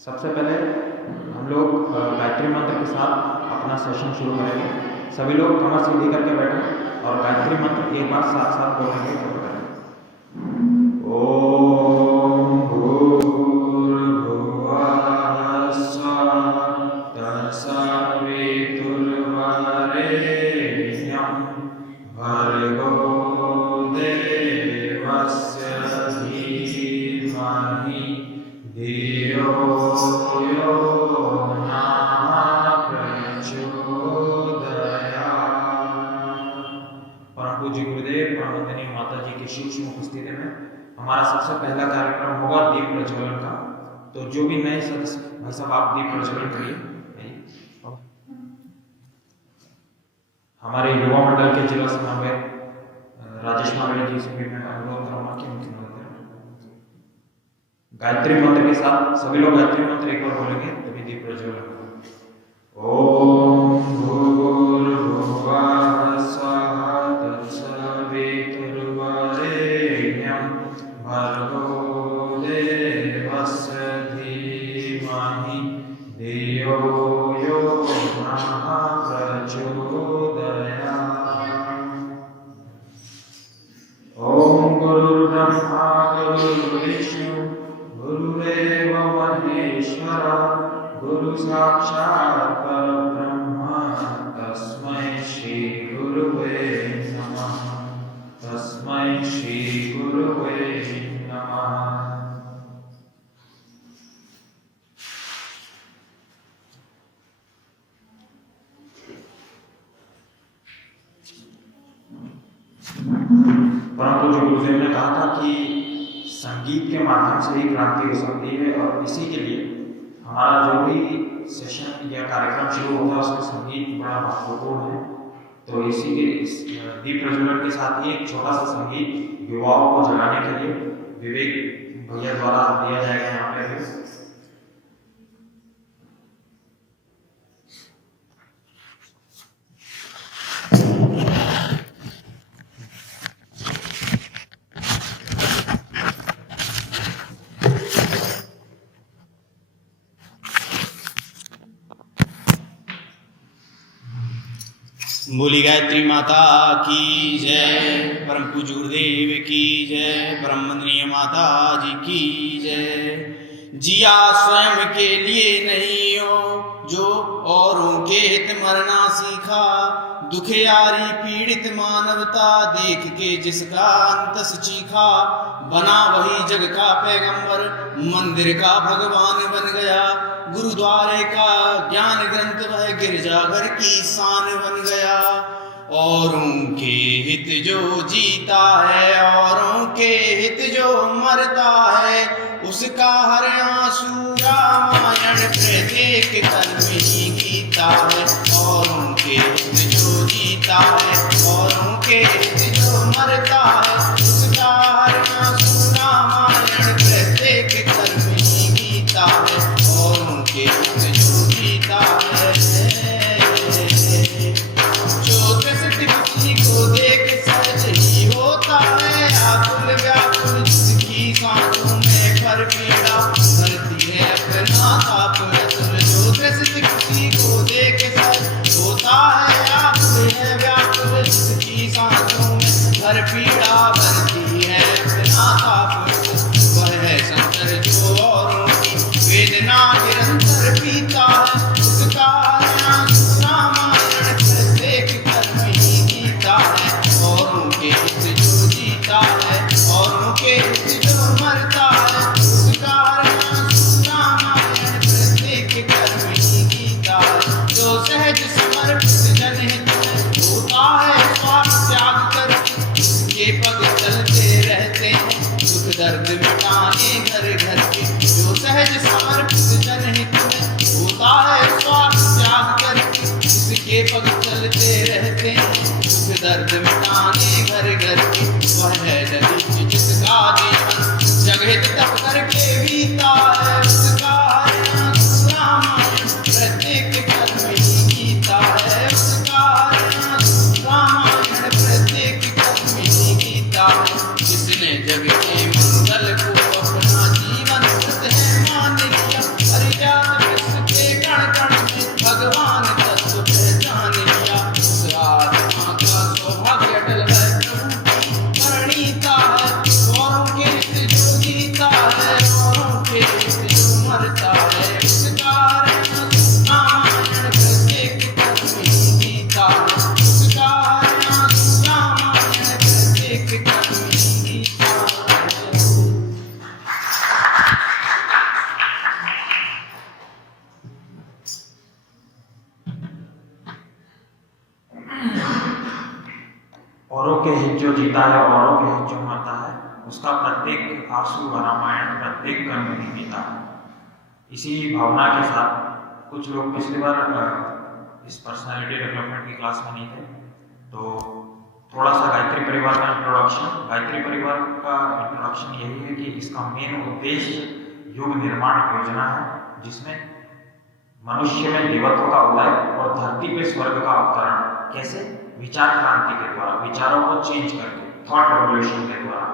सबसे पहले हम लोग गायत्री मंत्र के साथ अपना सेशन शुरू करेंगे। सभी लोग कमर सीधी करके बैठें और गायत्री मंत्र एक बार साथ साथ बोलेंगे। ओम भूर्भुवः स्वः तत्सवितुर्वरेण्यं भर्गो देवस्य धीमहि धियो यो नः प्रचोदयात्। परम पूज्य गुरुदेव परम वंदनीय माता जी की सूक्ष्म उपस्थिति में हमारा सबसे पहला कार्यक्रम होगा दीप प्रज्वलन का। तो जो भी नए सदस्य भाई साहब आप दीप प्रज्वलन करिए। हमारे युवा मंडल के जिला समन्वय राजेश मागड़े जी से भी मैं अनुरोध करूंगा कि उनकी मदद करें। गायत्री मंत्र के साथ सभी लोग गायत्री मंत्र एक बार बोलेंगे तभी दीप प्रज्वलन। ओम भूर्भुवः स्वः तत्सवितुर्वरेण्यं भर्गो देवस्य धीमहि धियो यो नः प्रचोदयात्। ओम गुरुर्ब्रह्मा गुरुर्विष्णु गुरुदेव महेश्वरः गुरु साक्षात् परब्रह्म तस्मै श्री गुरुवे नमः। तस्मै श्री गुरुवे नमः। परंतु जो गुरुदेव ने कहा था कि संगीत के माध्यम से ही क्रांति हो सकती है और इसी के लिए हमारा जो भी सेशन या कार्यक्रम शुरू होता है उसमें संगीत बड़ा महत्वपूर्ण है। तो इसी के दीप प्रज्वलन के साथ ही एक छोटा सा संगीत युवाओं को जगाने के लिए विवेक भैया द्वारा दिया जाएगा यहाँ पे। बोली गायत्री माता की जय, परम पूज्य गुरुदेव की जय, परम वंदनीय माता जी की जय। जिया स्वयं के लिए नहीं हो जो औरों के हित मरना सीखा, दुखियारी पीड़ित मानवता देख के जिसका अंतस चीखा, बना वही जग का पैगंबर मंदिर का भगवान बन गया, गुरुद्वारे का ज्ञान ग्रंथ वह गिरजाघर की शान बन गया। औरों के हित जो जीता है औरों के हित जो मरता है, उसका हर आंसू रामायण प्रत्येक कर्म ही गीता है। औरों के हित जो जीता है औरों के हित जो मरता है, उसका हर आंसू रामायण प्रत्येक कर्म ही गीता है। औरों के हित जो जीता है जो किसी को देख सहज ही होता है, आकुल व्याकुल जिसकी सांसों में भर पीड़ा भरती है अपना ताप अतुल। जो किसी को देख सहज होता है, आकुल है व्याकुल जिसकी सांसों में भर पीड़ा भरती है अपना ताप अतुल। वह है शंकर जो औरों की वेदना निरंतर पीता है, उसका रामायण प्रत्येक कर्म ही गीता है। औरों के हित जो जीता है औरों के हित जो मरता है, उसका के हित जो जीता है, औरों के हित जो मरता है, उसका प्रत्येक आंसू व रामायण, प्रत्येक कर्म नहीं पीता है। इसी भावना के साथ कुछ लोग पिछली बार इस पर्सनालिटी डेवलपमेंट की क्लास में नहीं थे, तो थोड़ा सा गायत्री परिवार का इंट्रोडक्शन। गायत्री परिवार का इंट्रोडक्शन यही है कि इसका मेन उद्देश्य युग निर्माण योजना है, जिसमें मनुष्य में देवत्व का उदय और धरती पे स्वर्ग का अवतरण। कैसे? विचार क्रांति के द्वारा, विचारों को चेंज करके, थॉट रेवोल्यूशन के द्वारा।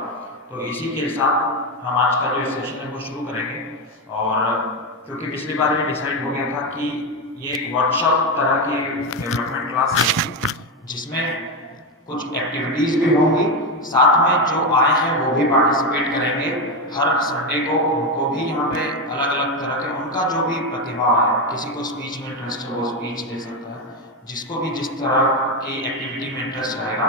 तो इसी के साथ हम आज का जो सेशन है वो शुरू करेंगे। और क्योंकि पिछली बार ये डिसाइड हो गया था कि ये एक वर्कशॉप तरह की डेवलपमेंट क्लास होगी, जिसमें कुछ एक्टिविटीज भी होंगी, साथ में जो आए हैं वो भी पार्टिसिपेट करेंगे। हर संडे को उनको भी यहाँ पे अलग अलग तरह के, उनका जो भी प्रतिभा है, किसी को स्पीच में इंटरेस्ट है वो स्पीच दे सकता है, जिसको भी जिस तरह की एक्टिविटी में इंटरेस्ट रहेगा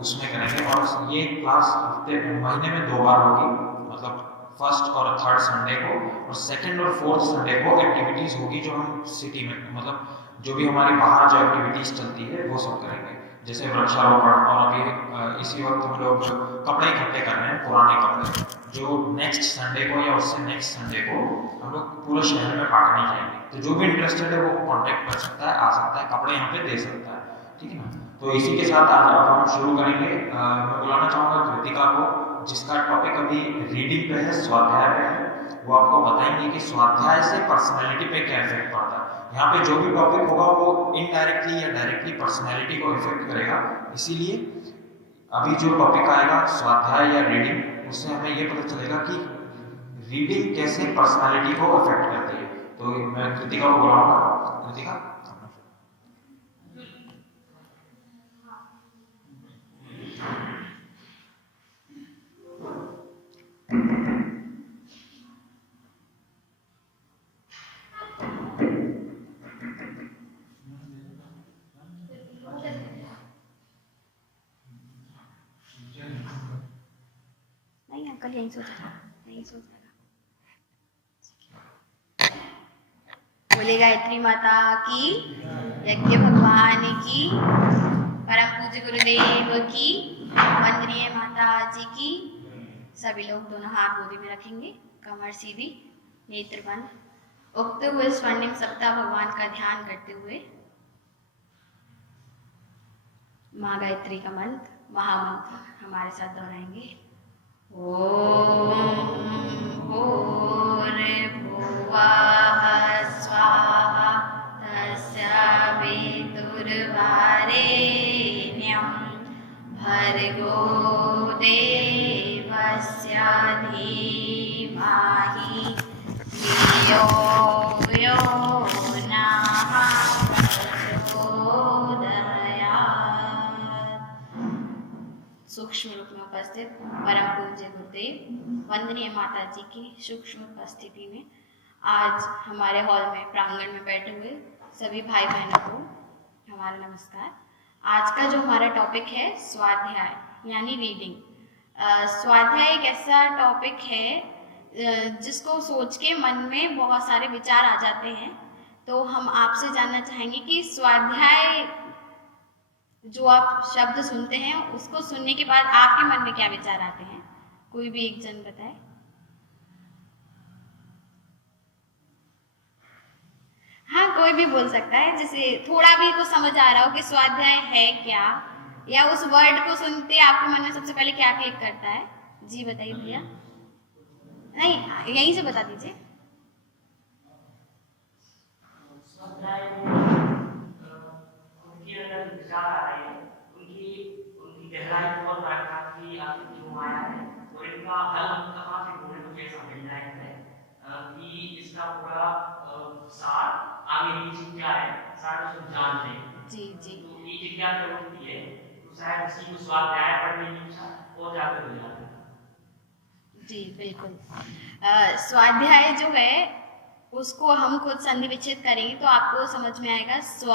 उसमें करेंगे। और ये क्लास महीने में 2 बार होगी, मतलब फर्स्ट और थर्ड संडे को, और सेकंड और फोर्थ संडे को एक्टिविटीज होगी जो हम सिटी में, मतलब जो भी हमारी बाहर जो एक्टिविटीज चलती है वो सब करेंगे, जैसे वृक्षारोपण। और अभी इसी वक्त हम लोग कपड़े इकट्ठे कर रहे हैं, पुराने कपड़े, जो नेक्स्ट संडे को या उससे नेक्स्ट संडे को हम लोग पूरे शहर में बांटने जाएंगे। तो जो भी इंटरेस्टेड है वो कांटेक्ट कर सकता है, आ सकता है, कपड़े यहाँ पे दे सकता है, ठीक है ना। तो इसी के साथ आज अब हम शुरू करेंगे। मैं बुलाना चाहूँगा कृतिका को, जिसका टॉपिक अभी रीडिंग पे है, स्वाध्याय पे है। वो आपको बताएंगे कि स्वाध्याय से पर्सनैलिटी पे क्या इफेक्ट पड़ता है। यहाँ पे जो भी टॉपिक होगा वो इनडायरेक्टली या डायरेक्टली पर्सनैलिटी को इफेक्ट करेगा। इसीलिए अभी जो टॉपिक आएगा स्वाध्याय या रीडिंग, उससे हमें ये पता चलेगा कि रीडिंग कैसे पर्सनैलिटी को इफेक्ट करती है। तो मैं कृतिका को बुलाऊंगा। कृतिका, अंकल यहीं सोच रहा। बोले गायत्री माता की, यज्ञ भगवान की, परम पूज्य गुरुदेव की, वंदनीय माता जी की। सभी लोग दोनों हाथ गोदी में रखेंगे, कमर सीधी, नेत्र बंद। उगते हुए स्वर्णिम सप्ताह भगवान का ध्यान करते हुए माँ गायत्री का मंत्र, महामंत्र हमारे साथ दोहराएंगे। ओम भूर्भुवः स्वाहा तस्सवितुर्वरेण्यं भर्गो देवस्य धीमहि धियो यो नः प्रचोदयात्। सूक्ष्म रूप में उपस्थित परम पूज्य गुरुदेव, वंदनीय माता जी की सूक्ष्म उपस्थिति में आज हमारे हॉल में प्रांगण में बैठे हुए सभी भाई बहनों को हमारा नमस्कार। आज का जो हमारा टॉपिक है स्वाध्याय यानी रीडिंग। स्वाध्याय एक ऐसा टॉपिक है जिसको सोच के मन में बहुत सारे विचार आ जाते हैं। तो हम आपसे जानना चाहेंगे कि स्वाध्याय जो आप शब्द सुनते हैं उसको सुनने के बाद आपके मन में क्या विचार आते हैं? कोई भी एक जन बताए। हाँ, कोई भी बोल सकता है, जैसे थोड़ा भी कुछ समझ आ रहा हो कि स्वाध्याय है क्या, या उस वर्ड को सुनते आपके मन में सबसे पहले क्या क्लिक करता है। जी बताइए भैया। नहीं, यहीं से बता दीजिए। विचार आ रहे हैं, उनकी गहराई बहुत प्रार्थना की आखिर क्यों आया है और इनका हल कहाँ से ढूंढे, मुझे ऐसा मिल रहा है कि इसका पूरा सार आगे नीचे क्या है, सार उसको जान लें। जी जी। तो ये जिज्ञासा होती है, तो शायद उसी को स्वाध्याय पढ़ने की इच्छा और जाकर हो जाती है। जी बिल्कुल। स्वाध्याय जो है उसको हम खुद संधि विच्छेद करेंगे तो आपको समझ में आएगा। स्व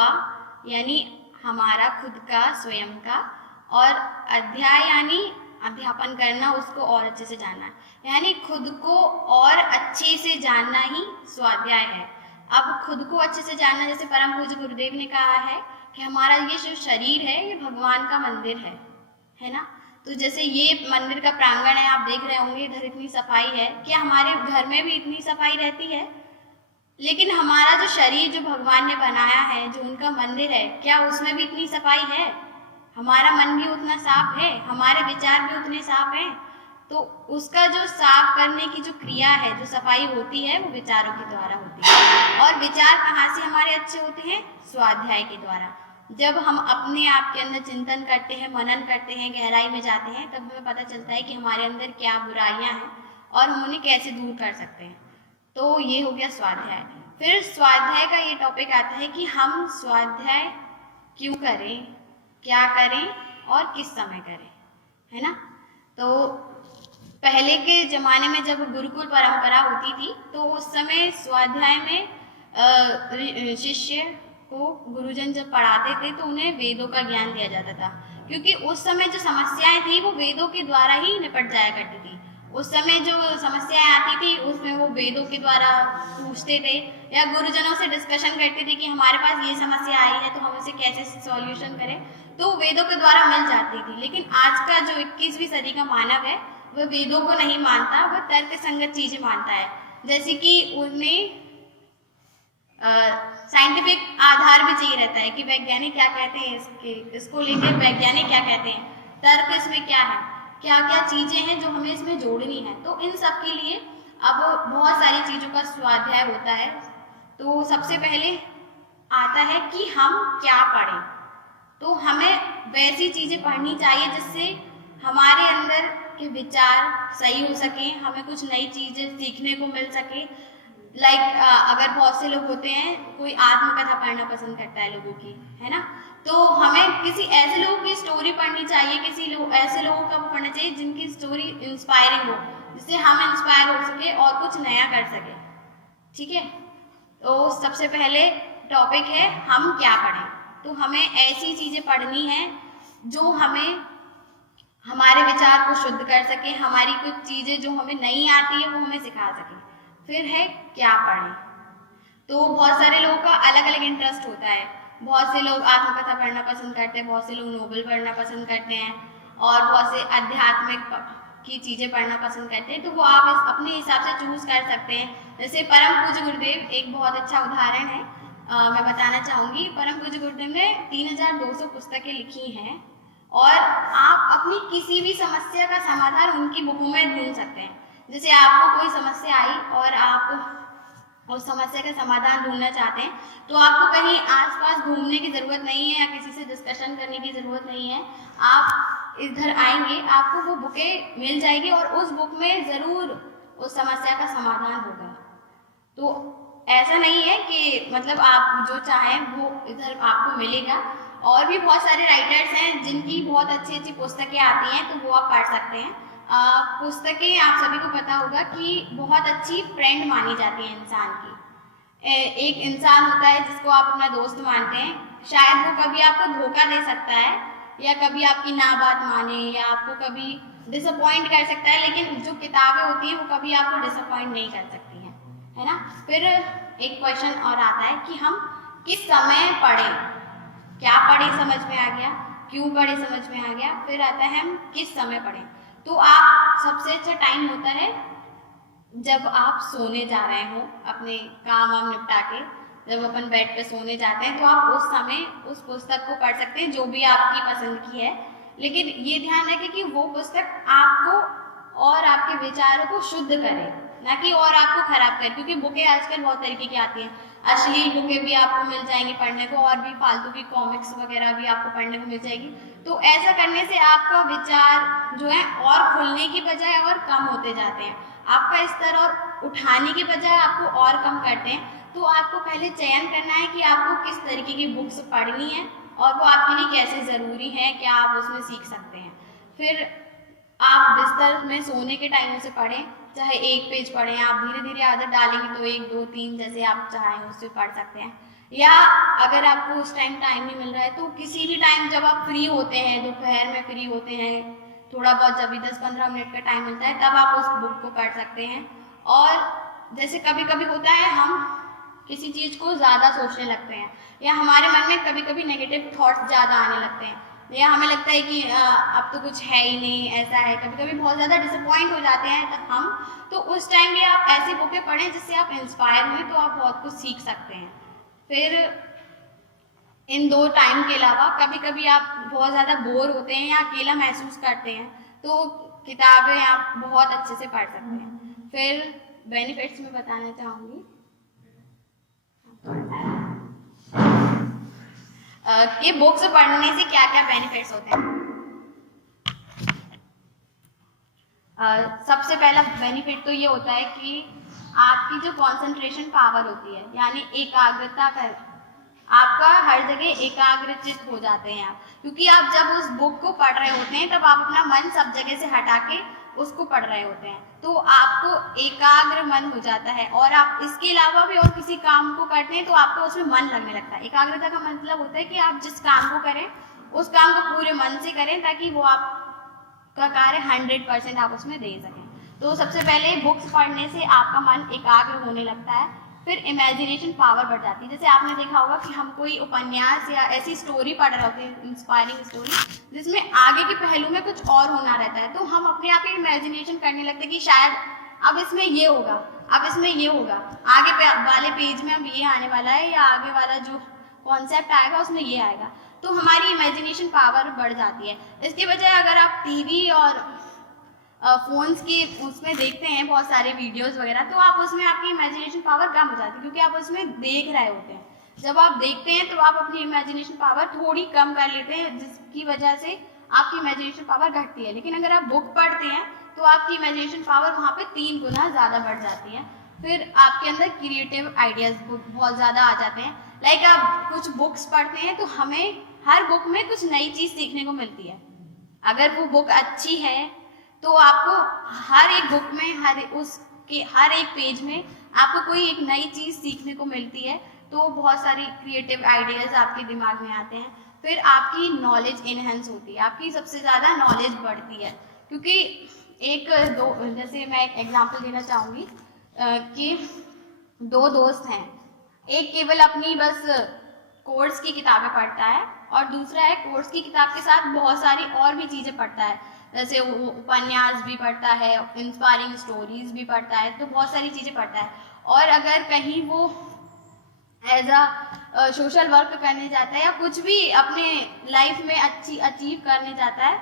यानी हमारा खुद का, स्वयं का, और अध्याय यानी अध्यापन करना, उसको और अच्छे से जानना, यानी खुद को और अच्छे से जानना ही स्वाध्याय है। अब खुद को अच्छे से जानना, जैसे परम पूज्य गुरुदेव ने कहा है कि हमारा ये जो शरीर है ये भगवान का मंदिर है, है ना। तो जैसे ये मंदिर का प्रांगण है, आप देख रहे होंगे इधर इतनी सफाई है। क्या हमारे घर में भी इतनी सफाई रहती है? लेकिन हमारा जो शरीर जो भगवान ने बनाया है, जो उनका मंदिर है, क्या उसमें भी इतनी सफाई है? हमारा मन भी उतना साफ है, हमारे विचार भी उतने साफ हैं। तो उसका जो साफ करने की जो क्रिया है, जो सफाई होती है, वो विचारों के द्वारा होती है। और विचार कहाँ से हमारे अच्छे होते हैं? स्वाध्याय के द्वारा। जब हम अपने आप के अंदर चिंतन करते हैं, मनन करते हैं, गहराई में जाते हैं, तब हमें पता चलता है कि हमारे अंदर क्या बुराइयां हैं और हम उन्हें कैसे दूर कर सकते हैं। तो ये हो गया स्वाध्याय। फिर स्वाध्याय का ये टॉपिक आता है कि हम स्वाध्याय क्यों करें, क्या करें और किस समय करें, है ना। तो पहले के ज़माने में जब गुरुकुल परंपरा होती थी, तो उस समय स्वाध्याय में शिष्य को गुरुजन जब पढ़ाते थे तो उन्हें वेदों का ज्ञान दिया जाता था, क्योंकि उस समय जो समस्याएं थी वो वेदों के द्वारा ही निपट जाया करती थी। उस समय जो समस्याएं आती थी उसमें वो वेदों के द्वारा पूछते थे या गुरुजनों से डिस्कशन करते थे कि हमारे पास ये समस्या आई है तो हम इसे कैसे सॉल्यूशन करें, तो वेदों के द्वारा मिल जाती थी। लेकिन आज का जो 21वीं सदी का मानव है वह वेदों को नहीं मानता, वह तर्क संगत चीजें मानता है। जैसे कि उन्हें साइंटिफिक आधार भी चाहिए रहता है कि वैज्ञानिक क्या कहते हैं, इसको लेकर वैज्ञानिक क्या कहते हैं, तर्क इसमें क्या है, क्या क्या चीजें हैं जो हमें इसमें जोड़नी है। तो इन सब के लिए अब बहुत सारी चीजों का स्वाध्याय होता है। तो सबसे पहले आता है कि हम क्या पढ़ें। तो हमें वैसी चीजें पढ़नी चाहिए जिससे हमारे अंदर के विचार सही हो सके, हमें कुछ नई चीजें सीखने को मिल सके। अगर बहुत से लोग होते हैं, कोई आत्मकथा पढ़ना पसंद करता है लोगों की, है ना, तो हमें किसी ऐसे लोगों की स्टोरी पढ़नी चाहिए, ऐसे लोगों का पढ़ना चाहिए जिनकी स्टोरी इंस्पायरिंग हो, जिससे हम इंस्पायर हो सके और कुछ नया कर सके। ठीक है, तो सबसे पहले टॉपिक है हम क्या पढ़ें। तो हमें ऐसी चीजें पढ़नी है जो हमें हमारे विचार को शुद्ध कर सके, हमारी कुछ चीजें जो हमें नहीं आती है वो हमें सिखा सके। फिर है क्या पढ़ें। तो बहुत सारे लोगों का अलग अलग इंटरेस्ट होता है। बहुत से लोग आत्मकथा पढ़ना पसंद करते हैं, बहुत से लोग नोवेल पढ़ना पसंद करते हैं और बहुत से आध्यात्मिक की चीज़ें पढ़ना पसंद करते हैं। तो वो आप अपने हिसाब से चूज कर सकते हैं। जैसे परम पूज्य गुरुदेव एक बहुत अच्छा उदाहरण है, मैं बताना चाहूँगी। परम पूज्य गुरुदेव ने 3200 पुस्तकें लिखी हैं और आप अपनी किसी भी समस्या का समाधान उनकी बुकों में ढूंढ सकते हैं। जैसे आपको कोई समस्या आई और आप उस समस्या का समाधान ढूंढना चाहते हैं, तो आपको कहीं आसपास घूमने की ज़रूरत नहीं है या किसी से डिस्कशन करने की ज़रूरत नहीं है। आप इधर आएंगे, आपको वो बुकें मिल जाएगी और उस बुक में ज़रूर उस समस्या का समाधान होगा। तो ऐसा नहीं है कि मतलब आप जो चाहें वो इधर आपको मिलेगा। और भी बहुत सारे राइटर्स हैं जिनकी बहुत अच्छी अच्छी पुस्तकें आती हैं, तो वो आप पढ़ सकते हैं। पुस्तकें आप सभी को पता होगा कि बहुत अच्छी फ्रेंड मानी जाती है इंसान की। एक इंसान होता है जिसको आप अपना दोस्त मानते हैं, शायद वो कभी आपको धोखा दे सकता है या कभी आपकी ना बात माने या आपको कभी डिसअपॉइंट कर सकता है, लेकिन जो किताबें होती हैं वो कभी आपको डिसअपॉइंट नहीं कर सकती हैं, है ना। फिर एक क्वेश्चन और आता है कि हम किस समय पढ़ें। क्या पढ़े समझ में आ गया, क्यों पढ़े समझ में आ गया। फिर आता है हम किस समय पढ़ें। तो आप सबसे अच्छा टाइम होता है जब आप सोने जा रहे हो, अपने काम वाम निपटा के जब अपन बेड पे सोने जाते हैं, तो आप उस समय उस पुस्तक को पढ़ सकते हैं जो भी आपकी पसंद की है। लेकिन ये ध्यान रखें कि वो पुस्तक आपको और आपके विचारों को शुद्ध करे, ना कि और आपको खराब करे। क्योंकि बुकें आजकल बहुत तरीके की आती हैं, अश्लील बुकें भी आपको मिल जाएंगी पढ़ने को, और भी फालतू की कॉमिक्स वगैरह भी आपको पढ़ने को मिल जाएगी। तो ऐसा करने से आपका विचार जो है और खुलने की बजाय और कम होते जाते हैं, आपका स्तर और उठाने की बजाय आपको और कम करते हैं। तो आपको पहले चयन करना है कि आपको किस तरीके की बुक्स पढ़नी है और वो आपके लिए कैसे ज़रूरी है, क्या आप उसमें सीख सकते हैं। फिर आप बिस्तर में सोने के टाइम से पढ़ें, चाहे एक पेज पढ़ें, आप धीरे धीरे आदत डालेंगे तो 1, 2, 3 जैसे आप चाहें उससे पढ़ सकते हैं। या अगर आपको उस टाइम नहीं मिल रहा है तो किसी भी टाइम जब आप फ्री होते हैं, दोपहर में फ्री होते हैं, थोड़ा बहुत जब भी 10-15 मिनट का टाइम मिलता है, तब आप उस बुक को पढ़ सकते हैं। और जैसे कभी कभी होता है हम किसी चीज़ को ज़्यादा सोचने लगते हैं या हमारे मन में कभी कभी नेगेटिव थॉट्स ज़्यादा आने लगते हैं, या हमें लगता है कि अब तो कुछ है ही नहीं, ऐसा है, कभी कभी बहुत ज़्यादा डिसअपॉइंट हो जाते हैं तब हम, तो उस टाइम भी आप ऐसी बुकें पढ़ें जिससे आप इंस्पायर हुए, तो आप बहुत कुछ सीख सकते हैं। फिर इन 2 टाइम के अलावा कभी कभी आप बहुत ज़्यादा बोर होते हैं या अकेला महसूस करते हैं, तो किताबें आप बहुत अच्छे से पढ़ सकते हैं। फिर बेनिफिट्स में बताना चाहूँगी कि बुक्स पढ़ने से क्या क्या बेनिफिट्स होते हैं। सबसे पहला बेनिफिट तो ये होता है कि आपकी जो कंसंट्रेशन पावर होती है, यानी एकाग्रता कर, आपका हर जगह एकाग्रचित हो जाते हैं आप, क्योंकि आप जब उस बुक को पढ़ रहे होते हैं तब आप अपना मन सब जगह से हटा के उसको पढ़ रहे होते हैं, तो आपको एकाग्र मन हो जाता है। और आप इसके अलावा भी और किसी काम को करते हैं तो आपको उसमें मन लगने लगता है। एकाग्रता का मतलब होता है कि आप जिस काम को करें उस काम को पूरे मन से करें, ताकि वो आपका कार्य 100% आप उसमें दे सकें। तो सबसे पहले बुक्स पढ़ने से आपका मन एकाग्र होने लगता है। फिर इमेजिनेशन पावर बढ़ जाती है। जैसे आपने देखा होगा कि हम कोई उपन्यास या ऐसी स्टोरी पढ़ रहे होते हैं, इंस्पायरिंग स्टोरी, जिसमें आगे के पहलू में कुछ और होना रहता है, तो हम अपने आप ही इमेजिनेशन करने लगते हैं कि शायद अब इसमें ये होगा, अब इसमें ये होगा, आगे वाले पेज में अब ये आने वाला है, या आगे वाला जो कॉन्सेप्ट आएगा उसमें ये आएगा, तो हमारी इमेजिनेशन पावर बढ़ जाती है। इसके बजाय अगर आप टीवी और फ़ोन्स के उसमें देखते हैं बहुत सारे वीडियोस वगैरह, तो आप उसमें आपकी इमेजिनेशन पावर कम हो जाती है, क्योंकि आप उसमें देख रहे होते हैं। जब आप देखते हैं तो आप अपनी इमेजिनेशन पावर थोड़ी कम कर लेते हैं, जिसकी वजह से आपकी इमेजिनेशन पावर घटती है। लेकिन अगर आप बुक पढ़ते हैं तो आपकी इमेजिनेशन पावर वहाँ पे 3 गुना ज़्यादा बढ़ जाती है। फिर आपके अंदर क्रिएटिव आइडियाज़ बहुत ज़्यादा आ जाते हैं। लाइक आप कुछ बुक्स पढ़ते हैं तो हमें हर बुक में कुछ नई चीज़ सीखने को मिलती है। अगर वो बुक अच्छी है तो आपको हर एक बुक में हर एक पेज में आपको कोई एक नई चीज़ सीखने को मिलती है, तो बहुत सारी क्रिएटिव आइडियाज़ आपके दिमाग में आते हैं। फिर आपकी नॉलेज इनहेंस होती है, आपकी सबसे ज़्यादा नॉलेज बढ़ती है, क्योंकि जैसे मैं एक एग्जांपल देना चाहूँगी कि 2 दोस्त हैं, एक केवल अपनी बस कोर्स की किताबें पढ़ता है और दूसरा है कोर्स की किताब के साथ बहुत सारी और भी चीज़ें पढ़ता है, जैसे वो उपन्यास भी पढ़ता है, इंस्पायरिंग स्टोरीज भी पढ़ता है, तो बहुत सारी चीज़ें पढ़ता है। और अगर कहीं वो एज अ सोशल वर्क करने जाता है या कुछ भी अपने लाइफ में अचीव करने जाता है,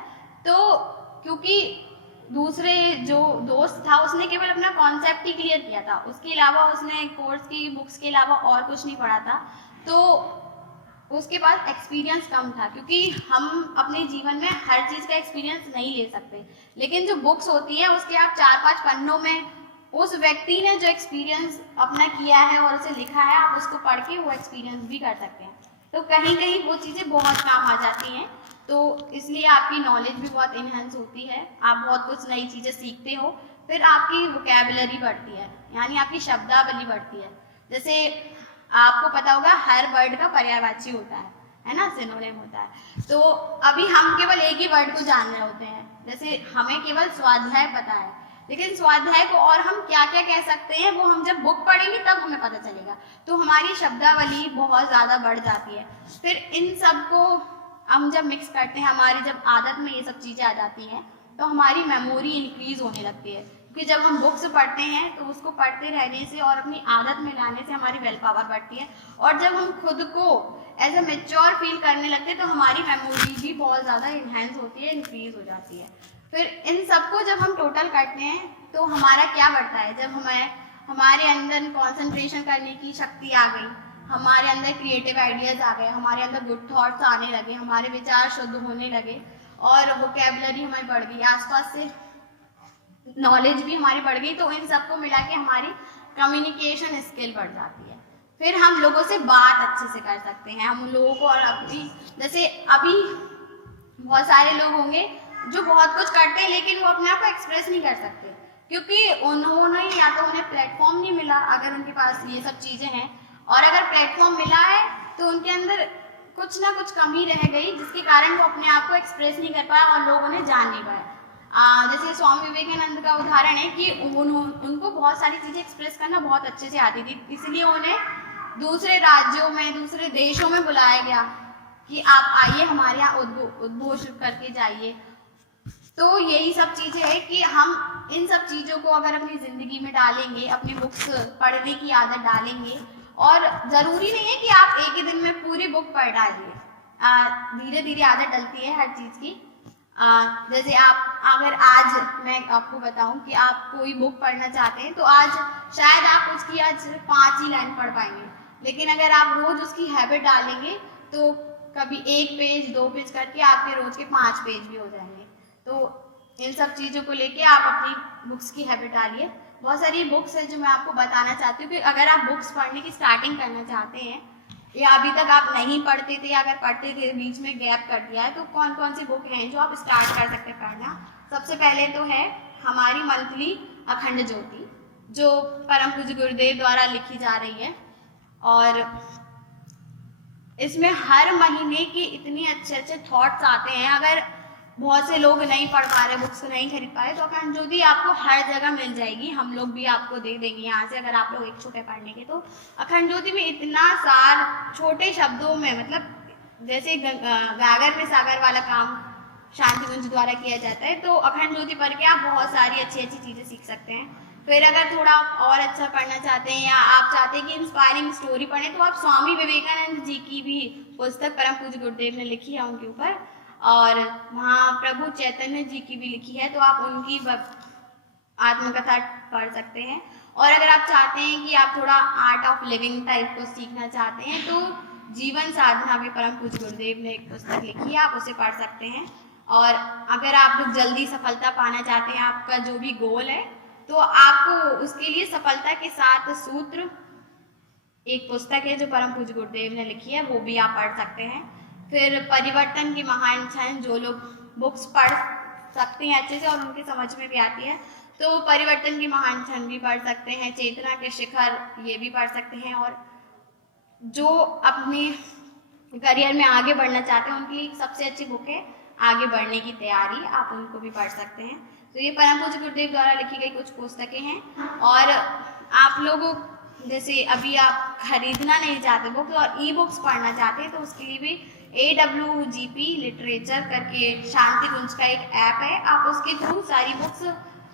तो क्योंकि दूसरे जो दोस्त था उसने केवल अपना कॉन्सेप्ट ही क्लियर किया था, उसके अलावा उसने कोर्स की बुक्स के अलावा और कुछ नहीं पढ़ा था, तो उसके पास एक्सपीरियंस कम था। क्योंकि हम अपने जीवन में हर चीज़ का एक्सपीरियंस नहीं ले सकते, लेकिन जो बुक्स होती हैं उसके आप 4-5 पन्नों में उस व्यक्ति ने जो एक्सपीरियंस अपना किया है और उसे लिखा है, आप उसको पढ़ के वो एक्सपीरियंस भी कर सकते हैं। तो कहीं कहीं वो चीज़ें बहुत काम आ जाती हैं, तो इसलिए आपकी नॉलेज भी बहुत इनहेंस होती है, आप बहुत कुछ नई चीज़ें सीखते हो। फिर आपकी वोकैबुलरी बढ़ती है, यानी आपकी शब्दावली बढ़ती है। जैसे आपको पता होगा हर वर्ड का पर्यायवाची होता है ना, सिनोनिम होता है। तो अभी हम केवल एक ही वर्ड को जान रहे होते हैं, जैसे हमें केवल स्वाध्याय पता है, लेकिन स्वाध्याय को और हम क्या क्या कह सकते हैं वो हम जब बुक पढ़ेंगे तब हमें पता चलेगा। तो हमारी शब्दावली बहुत ज़्यादा बढ़ जाती है। फिर इन सब को हम जब मिक्स करते हैं, हमारी जब आदत में ये सब चीज़ें आ जाती हैं, तो हमारी मेमोरी इंक्रीज होने लगती है। क्योंकि जब हम बुक्स पढ़ते हैं तो उसको पढ़ते रहने से और अपनी आदत में लाने से हमारी विल पावर बढ़ती है, और जब हम खुद को एज ए मैच्योर फील करने लगते हैं तो हमारी मेमोरी भी बहुत ज़्यादा इन्हेंस होती है, इंक्रीज हो जाती है। फिर इन सबको जब हम टोटल करते हैं तो हमारा क्या बढ़ता है, जब हमारे अंदर कंसंट्रेशन करने की शक्ति आ गई, हमारे अंदर क्रिएटिव आइडियाज़ आ गए, हमारे अंदर गुड थॉट्स आने लगे, हमारे विचार शुद्ध होने लगे और वोकैबुलरी हमारी बढ़ गई, आसपास से नॉलेज भी हमारी बढ़ गई, तो इन सबको मिला के हमारी कम्युनिकेशन स्किल बढ़ जाती है। फिर हम लोगों से बात अच्छे से कर सकते हैं, हम लोगों को, और अपनी जैसे अभी बहुत सारे लोग होंगे जो बहुत कुछ करते हैं लेकिन वो अपने आप को एक्सप्रेस नहीं कर सकते, क्योंकि उन्होंने या तो उन्हें प्लेटफॉर्म नहीं मिला, अगर उनके पास ये सब चीज़ें हैं, और अगर प्लेटफॉर्म मिला है तो उनके अंदर कुछ ना कुछ कमी रह गई, जिसके कारण वो अपने आप को एक्सप्रेस नहीं कर पाए और लोग उन्हें जान नहीं पाए। जैसे स्वामी विवेकानंद का उदाहरण है कि उनको बहुत सारी चीज़ें एक्सप्रेस करना बहुत अच्छे से आती थी, इसलिए उन्हें दूसरे राज्यों में, दूसरे देशों में बुलाया गया, कि आप आइए हमारे यहाँ उद्घोष करके जाइए। तो यही सब चीज़ें हैं कि हम इन सब चीज़ों को अगर अपनी ज़िंदगी में डालेंगे, अपनी बुक्स पढ़ने की आदत डालेंगे, और ज़रूरी नहीं है कि आप एक ही दिन में पूरी बुक पढ़ डालिए, धीरे धीरे आदत डलती है हर चीज़ की। जैसे आप अगर आज मैं आपको बताऊं कि आप कोई बुक पढ़ना चाहते हैं तो आज शायद आप उसकी आज 5 ही लाइन पढ़ पाएंगे, लेकिन अगर आप रोज़ उसकी हैबिट डालेंगे तो कभी 1 पेज 2 पेज करके आपके रोज़ के 5 पेज भी हो जाएंगे। तो इन सब चीज़ों को लेके आप अपनी बुक्स की हैबिट डालिए। बहुत सारी बुक्स है जो मैं आपको बताना चाहती हूँ कि अगर आप बुक्स पढ़ने की स्टार्टिंग करना चाहते हैं या अभी तक आप नहीं पढ़ते थे या अगर पढ़ते थे बीच में गैप कर दिया है, तो कौन कौन सी बुक हैं जो आप स्टार्ट कर सकते हैं पढ़ना। सबसे पहले तो है हमारी मंथली अखंड ज्योति, जो परम पूज्य गुरुदेव द्वारा लिखी जा रही है, और इसमें हर महीने के इतने अच्छे अच्छे थॉट्स आते हैं। अगर बहुत से लोग नहीं पढ़ पा रहे, बुक्स नहीं खरीद पा रहे, तो अखंड ज्योति आपको हर जगह मिल जाएगी, हम लोग भी आपको दे देंगे यहाँ से अगर आप लोग इच्छुक है पढ़ने के। तो अखंड ज्योति में इतना सार छोटे शब्दों में, मतलब जैसे गागर में सागर वाला काम शांति कुंज द्वारा किया जाता है, तो अखंड ज्योति पढ़ के आप बहुत सारी अच्छी अच्छी चीज़ें सीख सकते हैं। फिर अगर थोड़ा और अच्छा पढ़ना चाहते हैं या आप चाहते हैं कि इंस्पायरिंग स्टोरी पढ़ें, तो आप स्वामी विवेकानंद जी की भी पुस्तक परम पूज्य गुरुदेव ने लिखी है उनके ऊपर, और वहाँ प्रभु चैतन्य जी की भी लिखी है, तो आप उनकी आत्मकथा पढ़ सकते हैं। और अगर आप चाहते हैं कि आप थोड़ा आर्ट ऑफ लिविंग टाइप को सीखना चाहते हैं, तो जीवन साधना भी परम पूज्य गुरुदेव ने एक पुस्तक लिखी है, आप उसे पढ़ सकते हैं। और अगर आप लोग जल्दी सफलता पाना चाहते हैं, आपका जो भी गोल है, तो आपको उसके लिए सफलता के 7 सूत्र एक पुस्तक है जो परम पूज्य गुरुदेव ने लिखी है, वो भी आप पढ़ सकते हैं। फिर परिवर्तन की महान क्षण, जो लोग बुक्स पढ़ सकते हैं अच्छे से और उनकी समझ में भी आती है, तो परिवर्तन की महान क्षण भी पढ़ सकते हैं। चेतना के शिखर ये भी पढ़ सकते हैं। और जो अपने करियर में आगे बढ़ना चाहते हैं उनकी सबसे अच्छी बुक है आगे बढ़ने की तैयारी, आप उनको भी पढ़ सकते हैं। तो ये परम पूज्य गुरुदेव द्वारा लिखी गई कुछ पुस्तकें हैं। और आप लोगों जैसे अभी आप खरीदना नहीं चाहते बुक्स और ई बुक्स पढ़ना चाहते हैं, तो उसके लिए भी AWGP लिटरेचर करके शांति कुंज का एक ऐप है, आप उसके थ्रू सारी बुक्स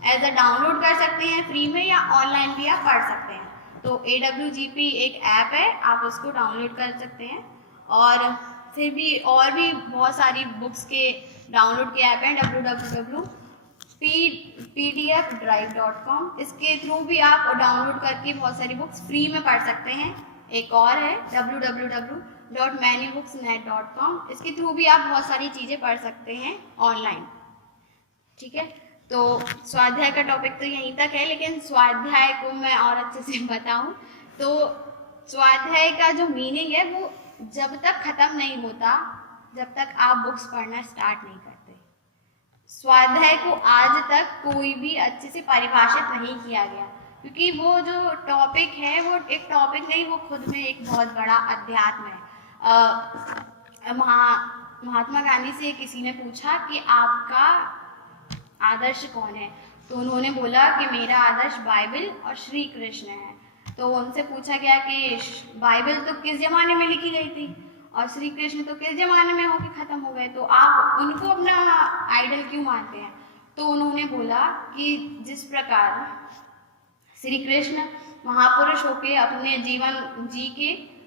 एज अ डाउनलोड कर सकते हैं फ्री में, या ऑनलाइन भी आप पढ़ सकते हैं। तो AWGP एक ऐप है, आप उसको डाउनलोड कर सकते हैं। और फिर भी और भी बहुत सारी बुक्स के डाउनलोड के ऐप हैं, www.pdfdrive.com, इसके थ्रू भी आप डाउनलोड करके बहुत सारी बुक्स फ्री में पढ़ सकते हैं। एक और है www.manybooksnet.com, इसके थ्रू भी आप बहुत सारी चीज़ें पढ़ सकते हैं ऑनलाइन। ठीक है, तो स्वाध्याय का टॉपिक तो यहीं तक है, लेकिन स्वाध्याय को मैं और अच्छे से बताऊं तो स्वाध्याय का जो मीनिंग है वो जब तक खत्म नहीं होता, जब तक आप बुक्स पढ़ना स्टार्ट नहीं करते। स्वाध्याय को आज तक कोई भी अच्छे से परिभाषित नहीं किया गया, क्योंकि वो जो टॉपिक है वो एक टॉपिक नहीं, वो खुद में एक बहुत बड़ा अध्यात्म है। महात्मा गांधी से किसी ने पूछा कि आपका आदर्श कौन है, तो उन्होंने बोला कि मेरा आदर्श बाइबल और श्री कृष्ण है। तो उनसे पूछा गया कि बाइबल तो किस ज़माने में लिखी गई थी और श्री कृष्ण तो किस ज़माने में होकर ख़त्म हो गए, तो आप उनको अपना आइडल क्यों मानते हैं? तो उन्होंने बोला कि जिस प्रकार श्री कृष्ण महापुरुष होके अपने जीवन जी के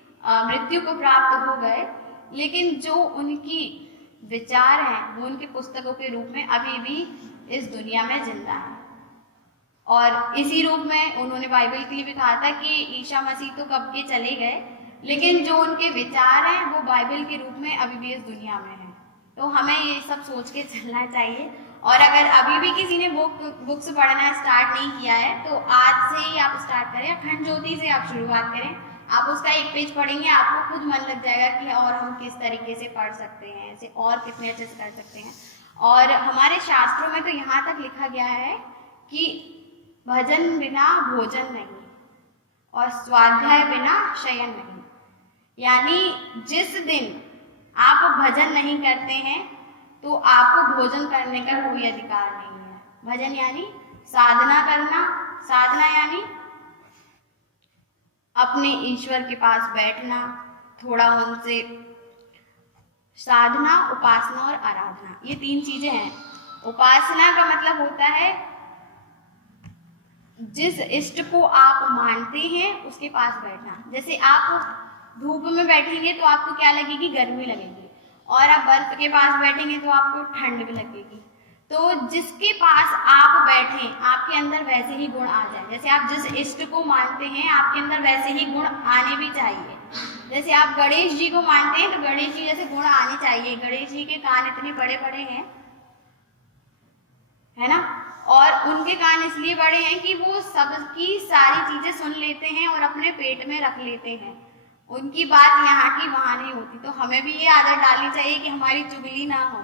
मृत्यु को प्राप्त हो गए, लेकिन जो उनकी विचार हैं वो उनकी पुस्तकों के रूप में अभी भी इस दुनिया में जिंदा है। और इसी रूप में उन्होंने बाइबल के लिए भी कहा था कि ईसा मसीह तो कब के चले गए, लेकिन जो उनके विचार हैं वो बाइबल के रूप में अभी भी इस दुनिया में है। तो हमें ये सब सोच के चलना चाहिए। और अगर अभी भी किसी ने बुक्स पढ़ना स्टार्ट नहीं किया है, तो आज से ही आप स्टार्ट करें, अखंड ज्योति से आप शुरुआत करें। आप उसका 1 पेज पढ़ेंगे, आपको खुद मन लग जाएगा कि और हम किस तरीके से पढ़ सकते हैं, ऐसे और कितने अच्छे से कर सकते हैं। और हमारे शास्त्रों में तो यहाँ तक लिखा गया है कि भजन बिना भोजन नहीं और स्वाध्याय बिना शयन नहीं। यानी जिस दिन आप भजन नहीं करते हैं तो आपको भोजन करने का कोई अधिकार नहीं है। भजन यानी साधना करना, साधना यानी अपने ईश्वर के पास बैठना, थोड़ा उनसे साधना, उपासना और आराधना, ये 3 चीजें हैं। उपासना का मतलब होता है जिस इष्ट को आप मानते हैं उसके पास बैठना। जैसे आप धूप में बैठेंगे तो आपको क्या लगेगी, गर्मी लगेगी, और आप बर्फ के पास बैठेंगे तो आपको ठंड भी लगेगी। तो जिसके पास आप बैठें आपके अंदर वैसे ही गुण आ जाए। जैसे आप जिस इष्ट को मानते हैं आपके अंदर वैसे ही गुण आने भी चाहिए। जैसे आप गणेश जी को मानते हैं तो गणेश जी जैसे गुण आने चाहिए। गणेश जी के कान इतने बड़े बड़े हैं, है ना, और उनके कान इसलिए बड़े हैं कि वो सबकी सारी चीजें सुन लेते हैं और अपने पेट में रख लेते हैं। उनकी बात यहाँ की वहाँ नहीं होती। तो हमें भी ये आदत डालनी चाहिए कि हमारी चुगली ना हो,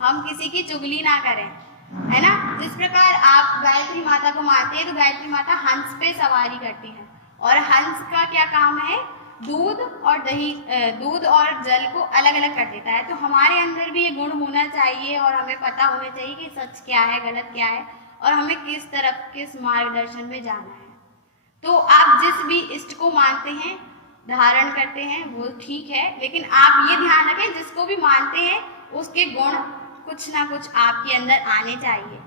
हम किसी की चुगली ना करें, है ना। जिस प्रकार आप गायत्री माता को मानते हैं तो गायत्री माता हंस पे सवारी करती हैं, और हंस का क्या काम है, दूध और दही, दूध और जल को अलग अलग कर देता है। तो हमारे अंदर भी ये गुण होना चाहिए और हमें पता होना चाहिए कि सच क्या है, गलत क्या है, और हमें किस तरफ किस मार्गदर्शन में जाना है। तो आप जिस भी इष्ट को मानते हैं, धारण करते हैं, वो ठीक है, लेकिन आप ये ध्यान रखें जिसको भी मानते हैं उसके गुण कुछ ना कुछ आपके अंदर आने चाहिए।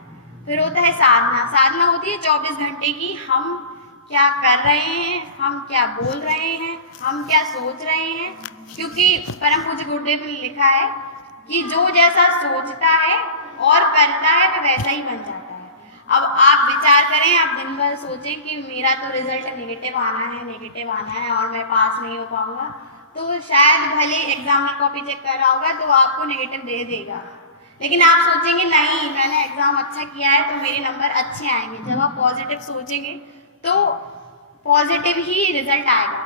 फिर होता है साधना। साधना होती है 24 घंटे की, हम क्या कर रहे हैं, हम क्या बोल रहे हैं, हम क्या सोच रहे हैं। क्योंकि परम पूज्य गुरुदेव ने लिखा है कि जो जैसा सोचता है और करता है वह वैसा ही बन जाता है। अब आप विचार करें, आप दिन भर सोचें कि मेरा तो रिजल्ट नेगेटिव आना है और मैं पास नहीं हो पाऊंगा, तो शायद भले एग्जाम में कॉपी चेक कर रहा होगा तो आपको नेगेटिव दे देगा, लेकिन आप सोचेंगे नहीं मैंने एग्जाम अच्छा किया है तो मेरे नंबर अच्छे आएंगे। जब आप पॉजिटिव सोचेंगे तो पॉजिटिव ही रिजल्ट आएगा।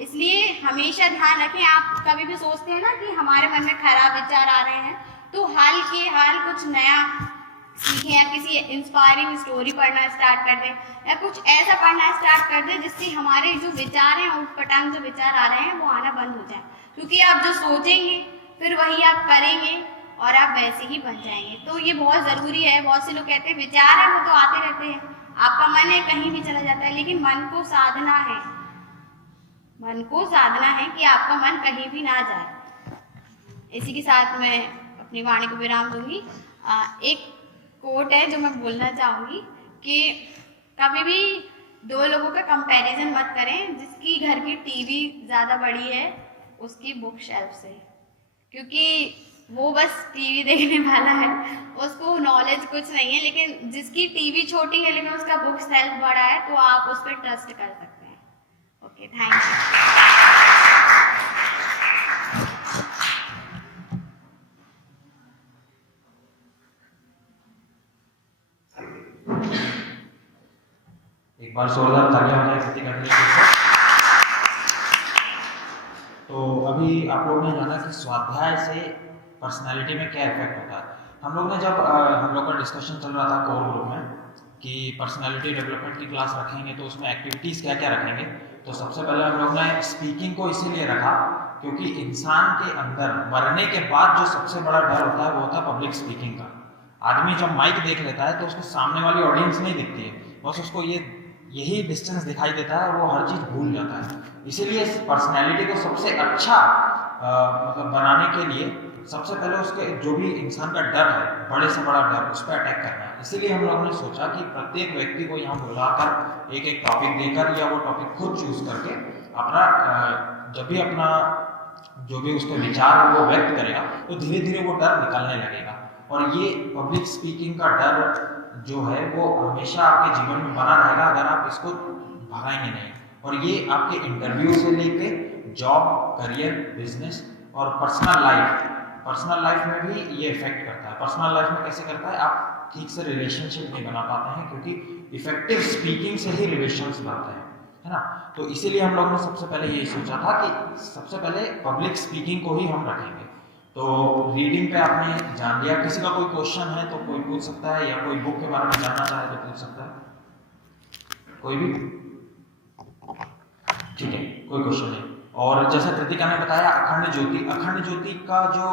इसलिए हमेशा ध्यान रखें, आप कभी भी सोचते हैं ना कि हमारे मन में खराब विचार आ रहे हैं, तो हाल के हाल कुछ नया सीखें या किसी इंस्पायरिंग स्टोरी पढ़ना स्टार्ट कर दें या कुछ ऐसा पढ़ना स्टार्ट कर दें जिससे हमारे जो विचार हैं, उटपटांग जो विचार आ रहे हैं वो आना बंद हो जाए। क्योंकि आप जो सोचेंगे फिर वही आप करेंगे और आप वैसे ही बन जाएंगे। तो ये बहुत ज़रूरी है। बहुत से लोग कहते हैं विचार है वो तो आते रहते हैं, आपका मन है कहीं भी चला जाता है, लेकिन मन को साधना है, मन को साधना है कि आपका मन कहीं भी ना जाए। इसी के साथ मैं अपनी वाणी को विराम दूंगी। एक कोट है जो मैं बोलना चाहूँगी कि कभी भी 2 लोगों का कंपैरिजन मत करें। जिसकी घर की टीवी ज़्यादा बड़ी है उसकी बुक शेल्फ से, क्योंकि वो बस टीवी देखने वाला है, उसको नॉलेज कुछ नहीं है। लेकिन जिसकी टीवी छोटी है लेकिन उसका बुक शेल्फ बड़ा है, तो आप उस पर ट्रस्ट कर सकते हैं। Okay, thank you. एक बार जोरदार तालियां हो जाए कृति करने के लिए। तो अभी आप लोग ने जाना कि स्वाध्याय से पर्सनालिटी में क्या इफेक्ट होता है। हम लोग ने जब हम लोग का डिस्कशन चल रहा था कोर ग्रुप में कि पर्सनालिटी डेवलपमेंट की क्लास रखेंगे तो उसमें एक्टिविटीज़ क्या क्या रखेंगे, तो सबसे पहले हम लोग ने स्पीकिंग को इसीलिए रखा क्योंकि इंसान के अंदर मरने के बाद जो सबसे बड़ा डर होता है वो होता है पब्लिक स्पीकिंग का। आदमी जब माइक देख लेता है तो उसको सामने वाली ऑडियंस नहीं दिखती है, बस उसको यही डिस्टेंस दिखाई देता है, वो हर चीज़ भूल जाता है। इसीलिए पर्सनैलिटी को सबसे अच्छा मतलब बनाने के लिए सबसे पहले उसके जो भी इंसान का डर है, बड़े से बड़ा डर, उस पर अटैक करना है। इसीलिए हम लोगों ने सोचा कि प्रत्येक व्यक्ति को यहाँ बुलाकर एक एक टॉपिक देकर या वो टॉपिक खुद चूज करके अपना जब भी अपना जो भी उसके विचार है वो व्यक्त करेगा तो धीरे धीरे वो डर निकलने लगेगा। और ये पब्लिक स्पीकिंग का डर जो है वो हमेशा आपके जीवन में बना रहेगा अगर आप इसको भगाएंगे नहीं। और ये आपके इंटरव्यू से लेके जॉब, करियर, बिजनेस और पर्सनल लाइफ में भी ये इफेक्ट करता है। पर्सनल लाइफ में कैसे करता है, आप ठीक से रिलेशनशिप नहीं बना पाते हैं क्योंकि इफेक्टिव स्पीकिंग से ही रिलेशंस बनते हैं, है ना। तो इसीलिए हम लोगों ने सबसे पहले यही सोचा था कि सबसे पहले पब्लिक स्पीकिंग को ही हम रखेंगे। तो रीडिंग पे आपने जान लिया। किसी का कोई क्वेश्चन है तो कोई पूछ सकता है या कोई बुक के बारे में जानना चाहे तो पूछ सकता है, कोई भी, ठीक है, कोई क्वेश्चन नहीं। और जैसा कृतिका ने बताया अखंड ज्योति का जो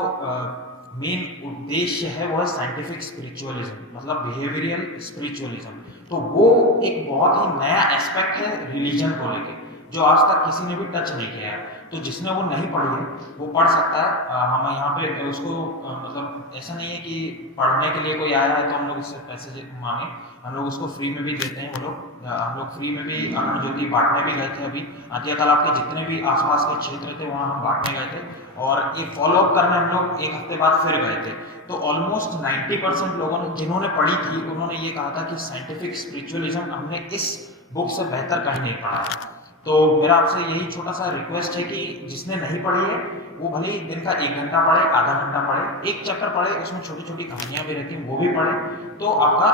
मेन उद्देश्य है वो है साइंटिफिक स्पिरिचुअलिज्म, मतलब बिहेवियरल स्पिरिचुअलिज्म। तो वो एक बहुत ही नया एस्पेक्ट है रिलीजन को लेके। जो आज तक किसी ने भी टच नहीं किया है। तो जिसने वो नहीं पढ़ी है वो पढ़ सकता है। हम यहाँ पे उसको मतलब ऐसा नहीं है कि पढ़ने के लिए कोई आया है तो हम लोग इससे पैसे मांगे, हम लोग उसको फ्री में भी देते हैं। वो लोग हम लोग फ्री में भी अखंड ज्योति बांटने भी गए थे। अभी आदिया तालाब के जितने भी आसपास के क्षेत्र थे वहाँ हम बांटने गए थे, और एक फॉलोअप करने हम लोग 1 हफ्ते बाद फिर गए थे। तो ऑलमोस्ट 90% लोगों ने जिन्होंने पढ़ी थी उन्होंने ये कहा था कि साइंटिफिक स्पिरिचुअलिज्म हमने इस बुक से बेहतर कहीं नहीं पढ़ा है। तो मेरा आपसे यही छोटा सा रिक्वेस्ट है कि जिसने नहीं पढ़ी है वो भले ही दिन का 1 घंटा पढ़े, आधा घंटा पढ़े, एक चैप्टर पढ़े, उसमें छोटी छोटी कहानियां भी रहती हैं वो भी पढ़े, तो आपका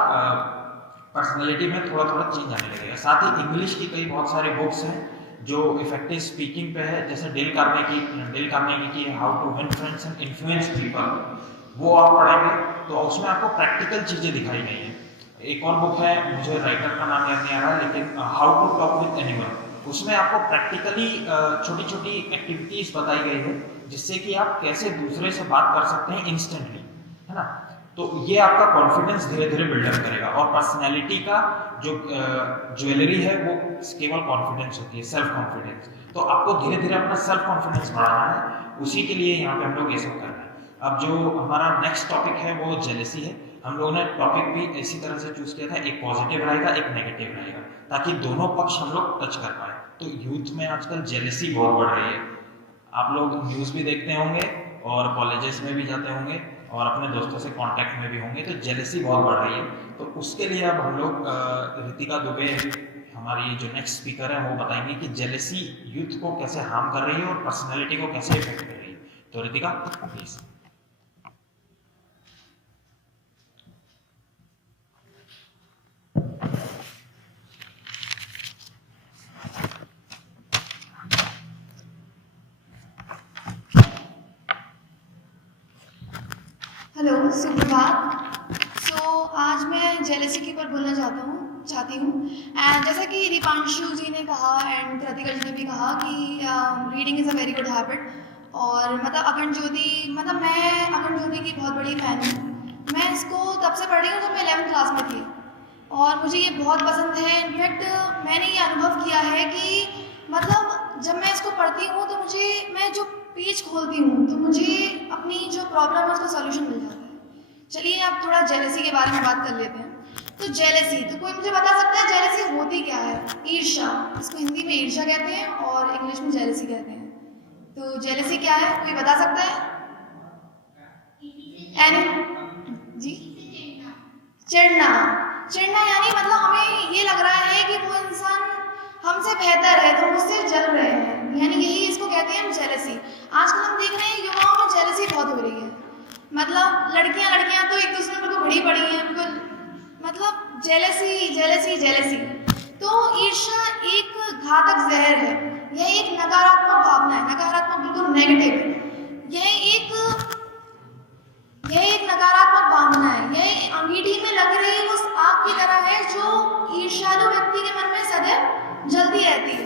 पर्सनैलिटी में थोड़ा थोड़ा चेंज आने लगेगा। साथ ही इंग्लिश की कई बहुत सारी बुक्स हैं जो इफेक्टिव स्पीकिंग पे है, जैसे डेल कार्नेगी की how to win friends and influence people, वो आप पढ़ेंगे तो उसमें आपको प्रैक्टिकल चीजें दिखाई गई हैं। एक और बुक है, मुझे राइटर का नाम याद नहीं आ रहा है, लेकिन how to talk with anyone, उसमें आपको प्रैक्टिकली छोटी छोटी एक्टिविटीज बताई गई है जिससे कि आप कैसे दूसरे से बात कर सकते हैं इंस्टेंटली, है ना। तो ये आपका कॉन्फिडेंस धीरे धीरे बिल्डअप करेगा। और पर्सनैलिटी का जो ज्वेलरी है वो केवल कॉन्फिडेंस होती है, सेल्फ कॉन्फिडेंस। तो आपको धीरे धीरे अपना सेल्फ कॉन्फिडेंस बढ़ाना है, उसी के लिए यहाँ पे हम लोग ये सब कर रहे हैं। अब जो हमारा नेक्स्ट टॉपिक है वो जेलेसी है। हम लोगों ने टॉपिक भी इसी तरह से चूज किया था, एक पॉजिटिव रहेगा एक नेगेटिव रहेगा, ताकि दोनों पक्ष हम लोग टच कर पाए। तो यूथ में आजकल जेलेसी बहुत बढ़ रही है, आप लोग न्यूज़ भी देखते होंगे और कॉलेजेस में भी जाते होंगे और अपने दोस्तों से कांटेक्ट में भी होंगे, तो जेलेसी बहुत बढ़ रही है। तो उसके लिए अब हम लोग रितिका दुबे हमारी जो नेक्स्ट स्पीकर है वो बताएंगे कि जेलेसी यूथ को कैसे हार्म कर रही है और पर्सनैलिटी को कैसे इफेक्ट कर रही है। तो रितिका प्लीज। हेलो, सुप्रभात। आज मैं जेलेसी के ऊपर बोलना चाहती हूँ। एंड जैसा कि दीपांशु जी ने कहा एंड कृतिका जी ने भी कहा कि reading is a very good habit. और मतलब अखंड ज्योति, मतलब मैं अखंड ज्योति की बहुत बड़ी फ़ैन हूँ। मैं इसको तब से पढ़ रही हूँ जब मैं 11th क्लास में थी और मुझे ये बहुत पसंद है। इनफैक्ट मैंने ये अनुभव किया है कि मतलब जब मैं इसको पढ़ती हूँ तो मैं जो पेज खोलती हूँ तो मुझे अपनी जो प्रॉब्लम है उसका सॉल्यूशन मिल जाता है। चलिए अब थोड़ा जेलेसी के बारे में बात कर लेते हैं। तो जेलेसी, तो कोई मुझे बता सकता है जेलेसी होती क्या है? ईर्ष्या, इसको हिंदी में ईर्ष्या कहते हैं और इंग्लिश में जेलेसी कहते हैं। तो जेलेसी क्या है, कोई बता सकता है? जी, चिढ़ना यानी मतलब हमें ये लग रहा है कि वो इंसान हमसे बेहतर है तो मुझसे जल रहे हैं, यानी यही इसको कहते हैं हम जेलेसी। आजकल हम देख रहे हैं युवाओं में जेलेसी बहुत हो रही है। मतलब लड़कियां तो एक दूसरे पर भिड़ी पड़ी हैं, बिल्कुल मतलब जेलेसी। तो ईर्ष्या एक घातक जहर है, यह एक नकारात्मक भावना है, नकारात्मक बिल्कुल नेगेटिव। यह एक नकारात्मक भावना है, यह अंगीठी में लग रही उस आग की तरह है जो ईर्ष्यालु व्यक्ति के मन में सदैव जलती रहती है।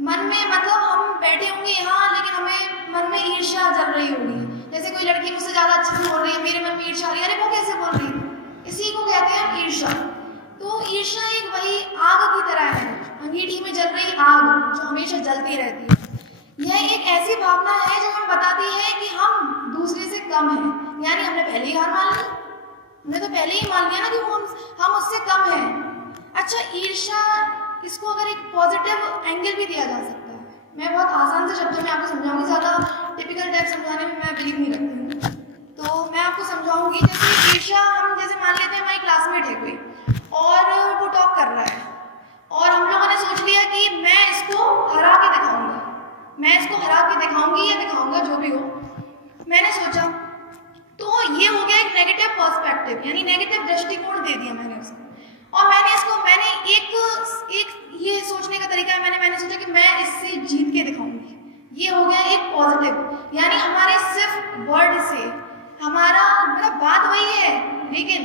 मन में मतलब हम बैठे होंगे यहाँ लेकिन हमें मन में ईर्ष्या जल रही होगी। जैसे कोई लड़की मुझसे ज़्यादा अच्छे से बोल रही है, मेरे मन में ईर्ष्या आ रही है, अरे वो कैसे बोल रही है, इसी को कहते हैं ईर्ष्या। तो ईर्ष्या एक वही आग की तरह है, अंगीठी में जल रही आग जो हमेशा जलती रहती है। यह एक ऐसी भावना है जो हमें बताती है कि हम दूसरे से कम हैं, यानी हमने पहले ही हार मान ली, हमने तो पहले ही मान लिया ना कि वो हम उससे कम हैं। अच्छा, ईर्ष्या इसको अगर एक पॉजिटिव एंगल भी दिया जा सकता है। मैं बहुत आसान से शब्दों में आपको समझाऊंगी, ज़्यादा टिपिकल टाइप समझाने में मैं बिलीव नहीं रखती हूँ। तो मैं आपको समझाऊंगी, जैसे ईर्ष्या, हम जैसे मान लेते हैं हमारी क्लासमेट है कोई और वो टॉप कर रहा है और हम लोगों ने सोच लिया कि मैं इसको हरा के दिखाऊंगी या दिखाऊंगा जो भी हो, मैंने सोचा। तो ये हो गया एक नेगेटिव पर्सपेक्टिव, यानी नेगेटिव दृष्टिकोण दे दिया मैंने उसको। और मैंने एक ये सोचने का तरीका है, मैंने सोचा कि मैं इससे जीत के दिखाऊंगी। ये हो गया एक पॉजिटिव, यानी हमारे सिर्फ वर्ड से हमारा मतलब बात वही है लेकिन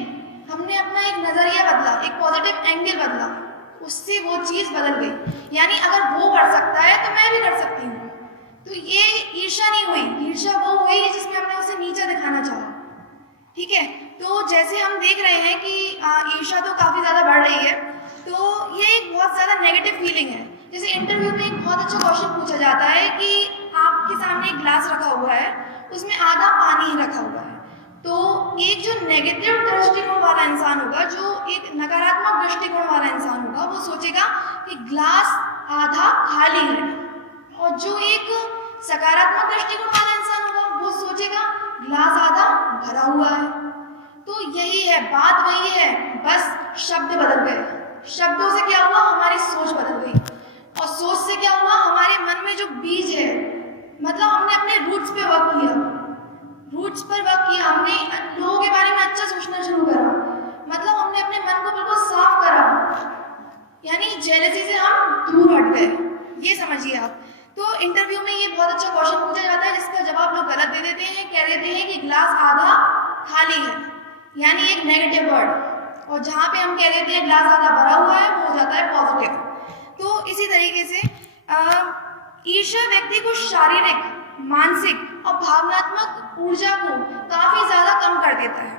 हमने अपना एक नज़रिया बदला, एक पॉजिटिव एंगल बदला, उससे वो चीज़ बदल गई। यानी अगर वो कर सकता है तो मैं भी कर सकती हूँ। तो ये ईर्ष्या नहीं हुई, ईर्ष्या वो हुई जिसमें हमने उसे नीचा दिखाना चाहा। ठीक है, तो जैसे हम देख रहे हैं कि ईर्ष्या तो काफ़ी ज़्यादा बढ़ रही है, तो ये एक बहुत ज़्यादा नेगेटिव फीलिंग है। जैसे इंटरव्यू में एक बहुत अच्छा क्वेश्चन पूछा जाता है कि आपके सामने एक ग्लास रखा हुआ है, उसमें आधा पानी ही रखा हुआ है, तो एक जो नेगेटिव दृष्टिकोण वाला इंसान होगा, जो एक नकारात्मक दृष्टिकोण वाला इंसान होगा, वो सोचेगा कि ग्लास आधा खाली है, और जो एक सकारात्मक दृष्टिकोण वाला इंसान होगा वो सोचेगा ग्लास आधा भरा हुआ है। तो यही है, बात वही है, बस शब्द बदल गए। शब्दों से क्या हुआ, हमारी सोच बदल गई, और सोच से क्या हुआ, हमारे मन में जो बीज है, मतलब हमने अपने रूट्स पे वर्क किया, रूट्स पर वर्क किया, हमने लोगों के बारे में अच्छा सोचना शुरू करा, मतलब हमने अपने मन को बिल्कुल साफ करा, यानी जेलसी से हम दूर हट गए, ये समझिए आप। तो इंटरव्यू में ये बहुत अच्छा क्वेश्चन पूछा जाता है जिसका जवाब लोग गलत दे देते हैं, कह देते हैं कि ग्लास आधा खाली है, यानी एक नेगेटिव वर्ड, और जहाँ पे हम कह देते हैं ग्लास आधा भरा हुआ है, वो हो जाता है पॉजिटिव। तो इसी तरीके से ईर्ष्या व्यक्ति को शारीरिक, मानसिक और भावनात्मक ऊर्जा को काफी ज्यादा कम कर देता है,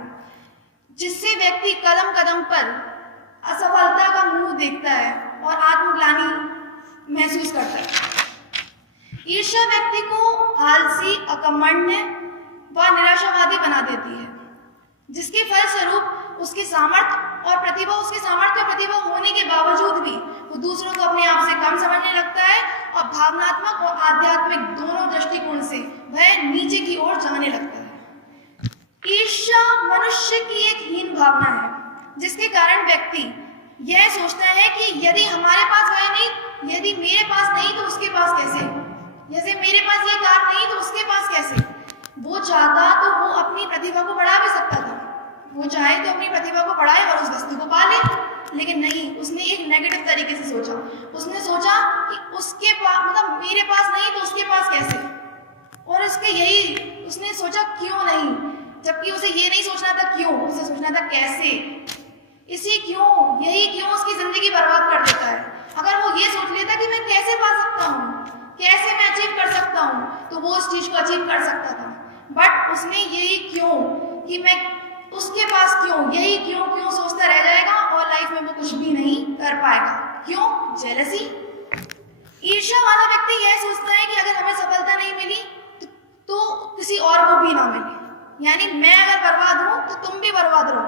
जिससे व्यक्ति कदम कदम पर असफलता का मुंह देखता है और आत्मग्लानि महसूस करता है। ईर्ष्या व्यक्ति को आलसी, अकर्मण्य व निराशावादी बना देती है, जिसके फलस्वरूप उसके सामर्थ्य और प्रतिभा होने के बावजूद भी वो दूसरों को अपने आप से कम समझने लगता है, और भावनात्मक और आध्यात्मिक दोनों दृष्टिकोण से वह नीचे की ओर जाने लगता है। ईर्ष्या मनुष्य की एक हीन भावना है, जिसके कारण व्यक्ति यह सोचता है कि यदि हमारे पास वह नहीं, यदि मेरे पास नहीं तो उसके पास कैसे, जैसे मेरे पास ये कार नहीं तो उसके पास कैसे। वो चाहता तो वो अपनी प्रतिभा को बढ़ा भी सकता था, वो चाहे तो अपनी प्रतिभा को बढ़ाए और उस वस्तु को पा ले, लेकिन नहीं, उसने एक नेगेटिव तरीके से सोचा। उसने सोचा कि उसके पास, मतलब मेरे पास नहीं तो उसके पास कैसे, और उसके यही उसने सोचा क्यों नहीं, जबकि उसे ये नहीं सोचना था क्यों, उसे सोचना था कैसे। इसी क्यों, यही क्यों उसकी जिंदगी बर्बाद कर देता है। अगर वो ये सोच लेता कि मैं कैसे पा सकता हूँ, कैसे मैं अचीव कर सकता हूँ, तो वो उस चीज को अचीव कर सकता था। बट उसने यही क्यों कि मैं उसके पास क्यों, यही क्यों क्यों सोचता रह जाएगा और लाइफ में वो कुछ भी नहीं कर पाएगा। क्यों? जेलसी। ईर्ष्या वाला व्यक्ति यह सोचता है कि अगर हमें सफलता नहीं मिली तो किसी और को भी ना मिले, यानी मैं अगर बर्बाद हूं तो तुम भी बर्बाद रहो,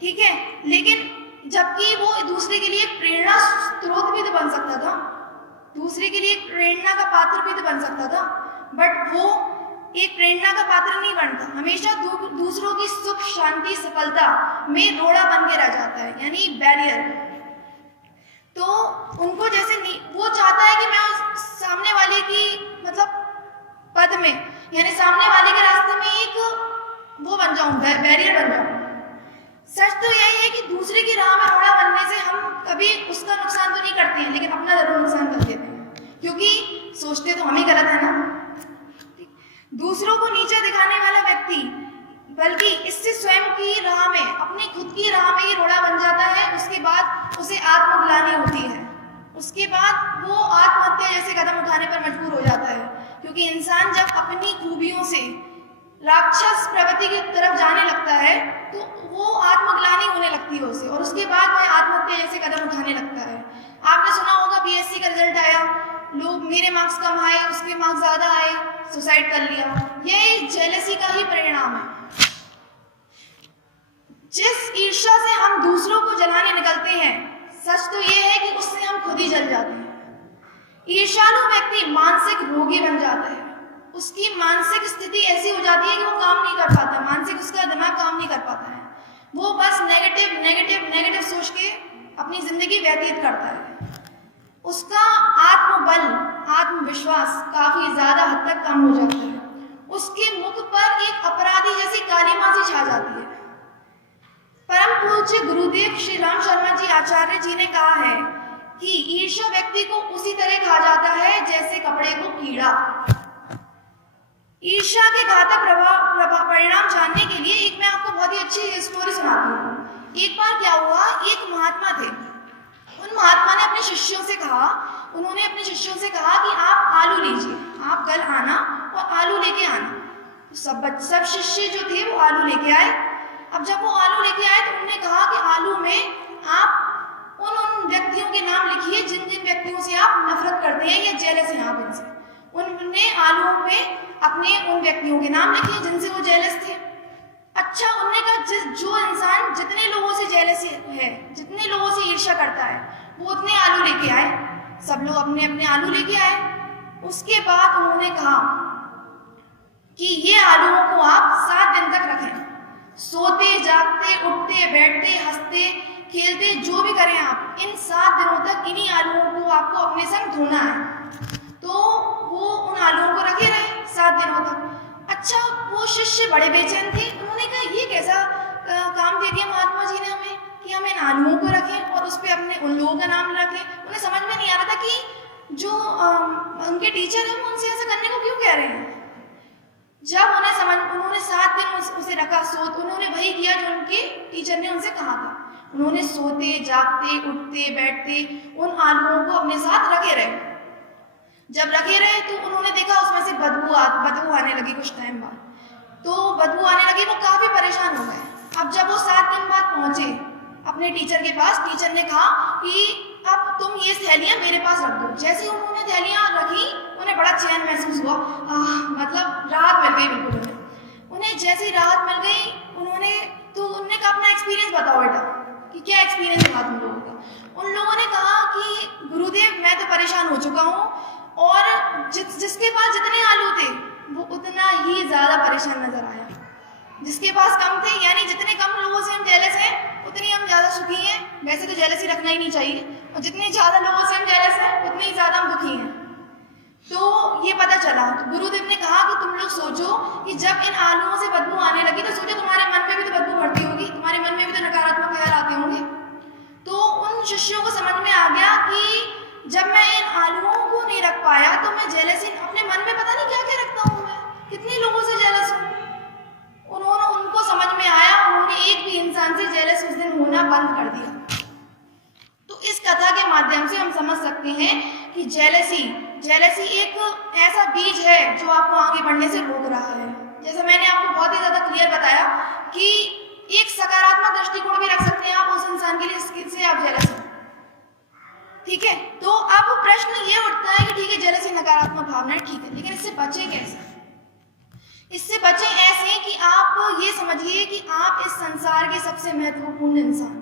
ठीक है। लेकिन जबकि वो दूसरे के लिए प्रेरणा स्रोत भी तो बन सकता था, दूसरे के लिए प्रेरणा का पात्र भी तो बन सकता था, बट वो एक प्रेरणा का पात्र नहीं बनता, हमेशा दूसरों की सुख, शांति, सफलता में रोड़ा बन के रह जाता है, यानी बैरियर। तो उनको जैसे वो चाहता है कि मैं उस सामने वाले की मतलब पद में, यानी सामने वाले के रास्ते में एक वो बन जाऊं, बैरियर बन जाऊं। सच तो यही है कि दूसरे की राह में रोड़ा बनने से हम कभी उसका नुकसान तो नहीं करते हैं, लेकिन अपना जरूर नुकसान कर देते हैं, क्योंकि सोचते तो हम ही गलत है ना। दूसरों को नीचे दिखाने वाला व्यक्ति बल्कि इससे स्वयं की राह में, अपनी खुद की राह में ही रोड़ा बन जाता है। उसके बाद उसे आत्मग्लानि होती है, उसके बाद वो आत्महत्या जैसे कदम उठाने पर मजबूर हो जाता है, क्योंकि इंसान जब अपनी खूबियों से राक्षस प्रवृत्ति की तरफ जाने लगता है तो वो आत्मग्लानि होने लगती है उसे, और उसके बाद वह आत्महत्या जैसे कदम उठाने लगता है। आपने सुना होगा बीएससी का रिजल्ट आया, लोग मेरे मार्क्स कम आए, उसके मार्क्स ज्यादा आए, सुसाइड कर लिया। यह जेलसी का ही परिणाम है। जिस ईर्ष्या से हम दूसरों को जलाने निकलते हैं, सच तो यह है कि उससे हम खुद ही जल जाते हैं। ईर्ष्यालु व्यक्ति मानसिक रोगी बन जाता है, उसकी मानसिक स्थिति ऐसी हो जाती है कि वो काम नहीं कर पाता, मानसिक उसका दिमाग काम नहीं कर पाता है, वो बस नेगेटिव नेगेटिव नेगेटिव सोच के अपनी जिंदगी व्यतीत करता है। उसका आत्मबल, आत्मविश्वास काफी ज्यादा हद तक कम हो जाता है, उसके मुख पर एक अपराधी जैसी कालिमा सी छा जाती है। परम पूज्य गुरुदेव श्री राम शर्मा जी आचार्य जी ने कहा है कि ईर्ष्या व्यक्ति को उसी तरह खा जाता है जैसे कपड़े को कीड़ा। ईर्ष्या के घातक परिणाम जानने के लिए एक मैं आपको बहुत ही अच्छी स्टोरी सुनाती हूँ। एक बार क्या हुआ, एक महात्मा थे, उन महात्मा ने अपने शिष्यों से कहा, उन्होंने अपने शिष्यों से कहा कि आप आलू लीजिए, आप कल आना और आलू लेके आना। तो सब शिष्य जो थे वो आलू लेके आए। अब जब वो आलू लेके आए तो उन्होंने कहा कि आलू में आप उन व्यक्तियों के नाम लिखिए जिन जिन व्यक्तियों से आप नफरत करते हैं या जेलस हैं आप इनसे। उनने आलुओं पे अपने उन व्यक्तियों के नाम लिखे जिनसे वो जेलस थे। अच्छा, उनने कहा जो इंसान जितने लोगों से जेलस है, जितने लोगों से ईर्ष्या करता है, वो उतने आलू लेके आए। सब लोग अपने अपने आलू लेके आए। उसके बाद उन्होंने कहा कि ये आलुओं को आप 7 दिन तक रखें, सोते जागते उठते बैठते हंसते खेलते जो भी करें आप, इन 7 दिनों तक इन्हीं आलुओं को आपको अपने संग धोना है। तो वो उन आलुओं को रखे रहे 7 दिनों तक। अच्छा, वो शिष्य बड़े बेचैन थे। उन्होंने कहा ये कैसा काम दे दिया महात्मा जी ने हमें कि हम इन आलुओं को रखें और उस पर अपने उन लोगों का नाम रखें। उन्हें समझ में नहीं आ रहा था कि जो उनके टीचर हैं वो उनसे ऐसा करने को क्यों कह रहे हैं। जब उन्होंने 7 दिन उसे रखा, उन्होंने वही किया जो उनके टीचर ने उनसे कहा था। उन्होंने सोते जागते उठते बैठते उन आलुओं को अपने साथ रखे रहे। जब रखे रहे तो उन्होंने देखा उसमें से बदबू आने लगी। कुछ टाइम बाद तो बदबू आने लगी, वो काफी परेशान हो गए। अब जब वो 7 दिन बाद पहुंचे अपने टीचर के पास, टीचर ने कहा कि अब तुम ये थैलियां मेरे पास रख दो। जैसे उन्होंने थैलियां रखी, उन्हें बड़ा चैन महसूस हुआ, मतलब राहत मिल गई बिल्कुल। उन्हें जैसे राहत मिल गई, उन्होंने कहा अपना एक्सपीरियंस बताओ बेटा कि क्या एक्सपीरियंस रहा तुम लोगों का। उन लोगों ने कहा कि गुरुदेव मैं तो परेशान हो चुका हूँ और जिसके पास जितने आलू थे वो उतना ही ज्यादा परेशान नजर आया। जिसके पास कम थे, यानी जितने कम लोगों से हम जेलस हैं उतनी हम ज्यादा सुखी हैं। वैसे तो जेलसी रखना ही नहीं चाहिए, और जितने ज्यादा लोगों से हम जेलस हैं उतने ही ज्यादा हम दुखी हैं। तो ये पता चला, तो गुरुदेव ने कहा कि तुम लोग सोचो कि जब इन आलुओं से बदबू आने लगी तो सोचो तुम्हारे मन में भी तो बदबू भरती होगी, तुम्हारे मन में भी तो नकारात्मक ख्याल आते होंगे। तो उन शिष्यों को समझ में आ गया कि जब मैं इन आलुओं को नहीं रख पाया तो मैं जेलसी अपने मन में पता नहीं क्या क्या रखता हूँ, मैं कितने लोगों से जेलस हूँ। उनको समझ में आया, उन्होंने एक भी इंसान से जेलस उस दिन होना बंद कर दिया। तो इस कथा के माध्यम से हम समझ सकते हैं कि जेलसी एक ऐसा बीज है जो आपको आगे बढ़ने से रोक रहा है। जैसे मैंने आपको बहुत ही ज्यादा क्लियर बताया कि एक सकारात्मक दृष्टिकोण भी रख सकते हैं आप उस इंसान के लिए जिससे आप जेलस हैं। ठीक है, तो अब प्रश्न ये उठता है कि ठीक है जेलसी नकारात्मक भावना है, ठीक है, लेकिन इससे बचे कैसे? इससे बचे ऐसे कि आप ये समझिए कि आप इस संसार के सबसे महत्वपूर्ण इंसान,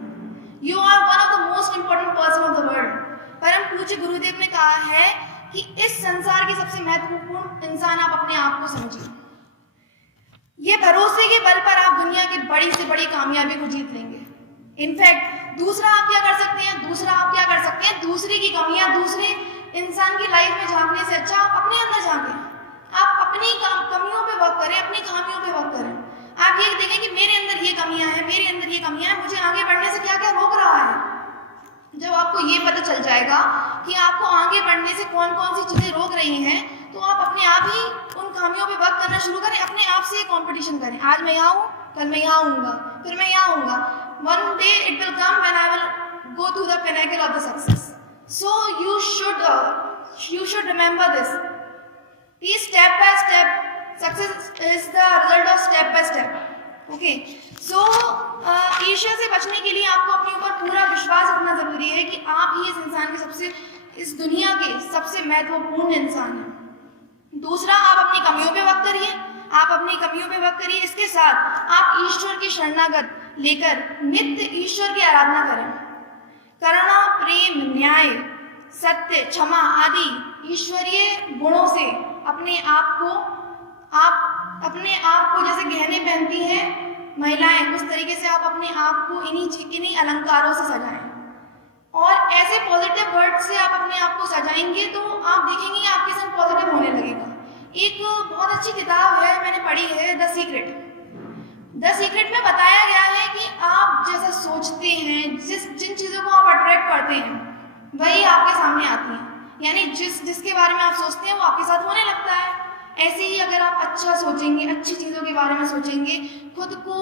you are one of the most important person of the world. परम पूज्य गुरुदेव ने कहा है कि इस संसार के सबसे महत्वपूर्ण इंसान आप अपने आप को समझिए। ये भरोसे के बल पर आप दुनिया की बड़ी से बड़ी कामयाबी को जीत लेंगे। इनफैक्ट दूसरा आप क्या कर सकते हैं, दूसरे की कमियां दूसरे इंसान की लाइफ में झांकने से अच्छा आप अपने अंदर झांकें। आप अपनी कमियों पे वर्क करें, अपनी खामियों पे वर्क करें। आप ये देखें कि मेरे अंदर ये कमियां हैं, मुझे आगे बढ़ने से क्या क्या रोक रहा है। जब आपको ये पता चल जाएगा कि आपको आगे बढ़ने से कौन कौन सी चीजें रोक रही हैं, तो आप अपने आप ही उन खामियों पे वर्क करना शुरू करें। अपने आप से कंपटीशन करें, आज मैं यहाँ हूँ, कल मैं यहाँ आऊँगा, फिर मैं यहाँ आऊँगा। One day it will come when I will go to the pinnacle of the success. So you should remember this. Please step by step. Success is the result of step by step. Okay. So ईर्ष्या से बचने के लिए आपको अपने ऊपर पूरा विश्वास रखना जरूरी है कि आप ही इस दुनिया के सबसे महत्वपूर्ण इंसान हैं। दूसरा, आप अपनी कमियों पे वर्क करिए। इसके साथ आप ईश्वर की शरणागत लेकर नित्य ईश्वर की आराधना करें। करुणा, प्रेम, न्याय, सत्य, क्षमा आदि ईश्वरीय गुणों से अपने आप को जैसे गहने पहनती हैं महिलाएं, उस तरीके से आप अपने आप को इन्हीं अलंकारों से सजाएं। और ऐसे पॉजिटिव वर्ड से आप अपने आप को सजाएंगे तो आप देखेंगे आपके साथ पॉजिटिव होने लगेगा। एक बहुत अच्छी किताब है, मैंने पढ़ी है, द सीक्रेट में बताया गया है कि आप जैसा सोचते हैं, जिन चीज़ों को आप अट्रैक्ट करते हैं वही आपके सामने आती हैं। यानी जिसके बारे में आप सोचते हैं वो आपके साथ होने लगता है। ऐसे ही अगर आप अच्छा सोचेंगे, अच्छी चीज़ों के बारे में सोचेंगे, खुद को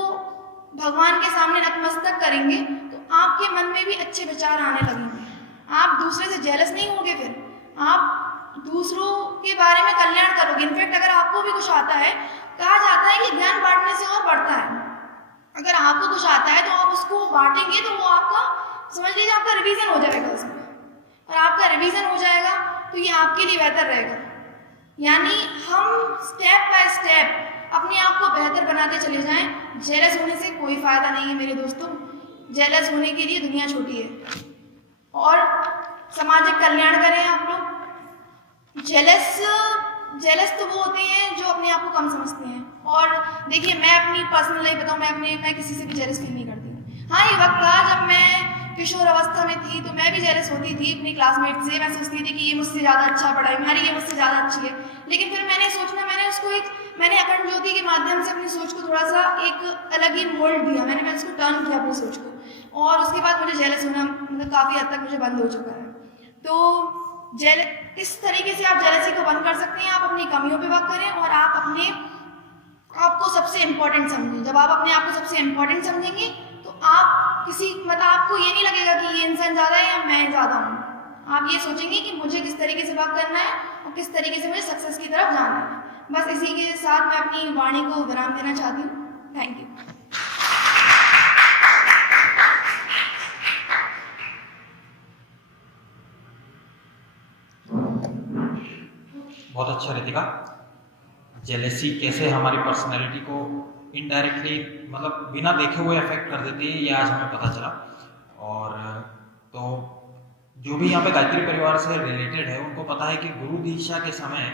भगवान के सामने नतमस्तक करेंगे, तो आपके मन में भी अच्छे विचार आने लगेंगे। आप दूसरे से जेलस नहीं होंगे, फिर आप दूसरों के बारे में कल्याण करोगे। इनफैक्ट अगर आपको भी कुछ आता है, कहा जाता है कि ज्ञान बांटने से और बढ़ता है। अगर आपको कुछ आता है तो आप उसको बांटेंगे तो वो आपका समझ लीजिए आपका रिवीजन हो जाएगा उसमें, और आपका रिवीजन हो जाएगा तो ये आपके लिए बेहतर रहेगा। यानी हम स्टेप बाय स्टेप अपने आप को बेहतर बनाते चले जाएं। जेलस होने से कोई फ़ायदा नहीं है मेरे दोस्तों, जेलस होने के लिए दुनिया छोटी है। और सामाजिक कल्याण करें आप लोग। जेलस तो वो होते हैं जो अपने आप को कम समझते हैं। और देखिए, मैं अपनी पर्सनल लाइफ बताऊँ, मैं किसी से भी जेलस फील नहीं करती हूँ। हाँ, ये वक्त था जब मैं किशोर अवस्था में थी तो मैं भी जेलस होती थी अपनी क्लासमेट से। मैं सोचती थी कि ये मुझसे ज़्यादा अच्छा पढ़ाई में, अरे ये मुझसे ज़्यादा अच्छी है। लेकिन फिर मैंने अखंड ज्योति के माध्यम से अपनी सोच को थोड़ा सा एक अलग ही मोल्ड दिया। मैंने उसको टर्न किया अपनी सोच को, और उसके बाद मुझे जेलस होना मतलब काफ़ी हद तक मुझे बंद हो चुका है। तो इस तरीके से आप जेलसी को बंद कर सकते हैं। आप अपनी कमियों पे वर्क करें और आप अपने आपको सबसे इम्पोर्टेंट समझें। जब आप अपने आप को सबसे इम्पोर्टेंट समझेंगे तो आप आपको ये नहीं लगेगा कि ये इंसान ज़्यादा है या मैं ज़्यादा हूँ। आप ये सोचेंगे कि मुझे किस तरीके से वर्क करना है और किस तरीके से मुझे सक्सेस की तरफ जाना है। बस इसी के साथ मैं अपनी वाणी को विराम देना चाहती हूँ। Thank you. बहुत अच्छा रितिका, जेलेसी कैसे हमारी पर्सनैलिटी को इनडायरेक्टली मतलब बिना देखे हुए अफेक्ट कर देती है, ये आज हमें पता चला। और तो जो भी यहाँ पे गायत्री परिवार से रिलेटेड है उनको पता है कि गुरु दीक्षा के समय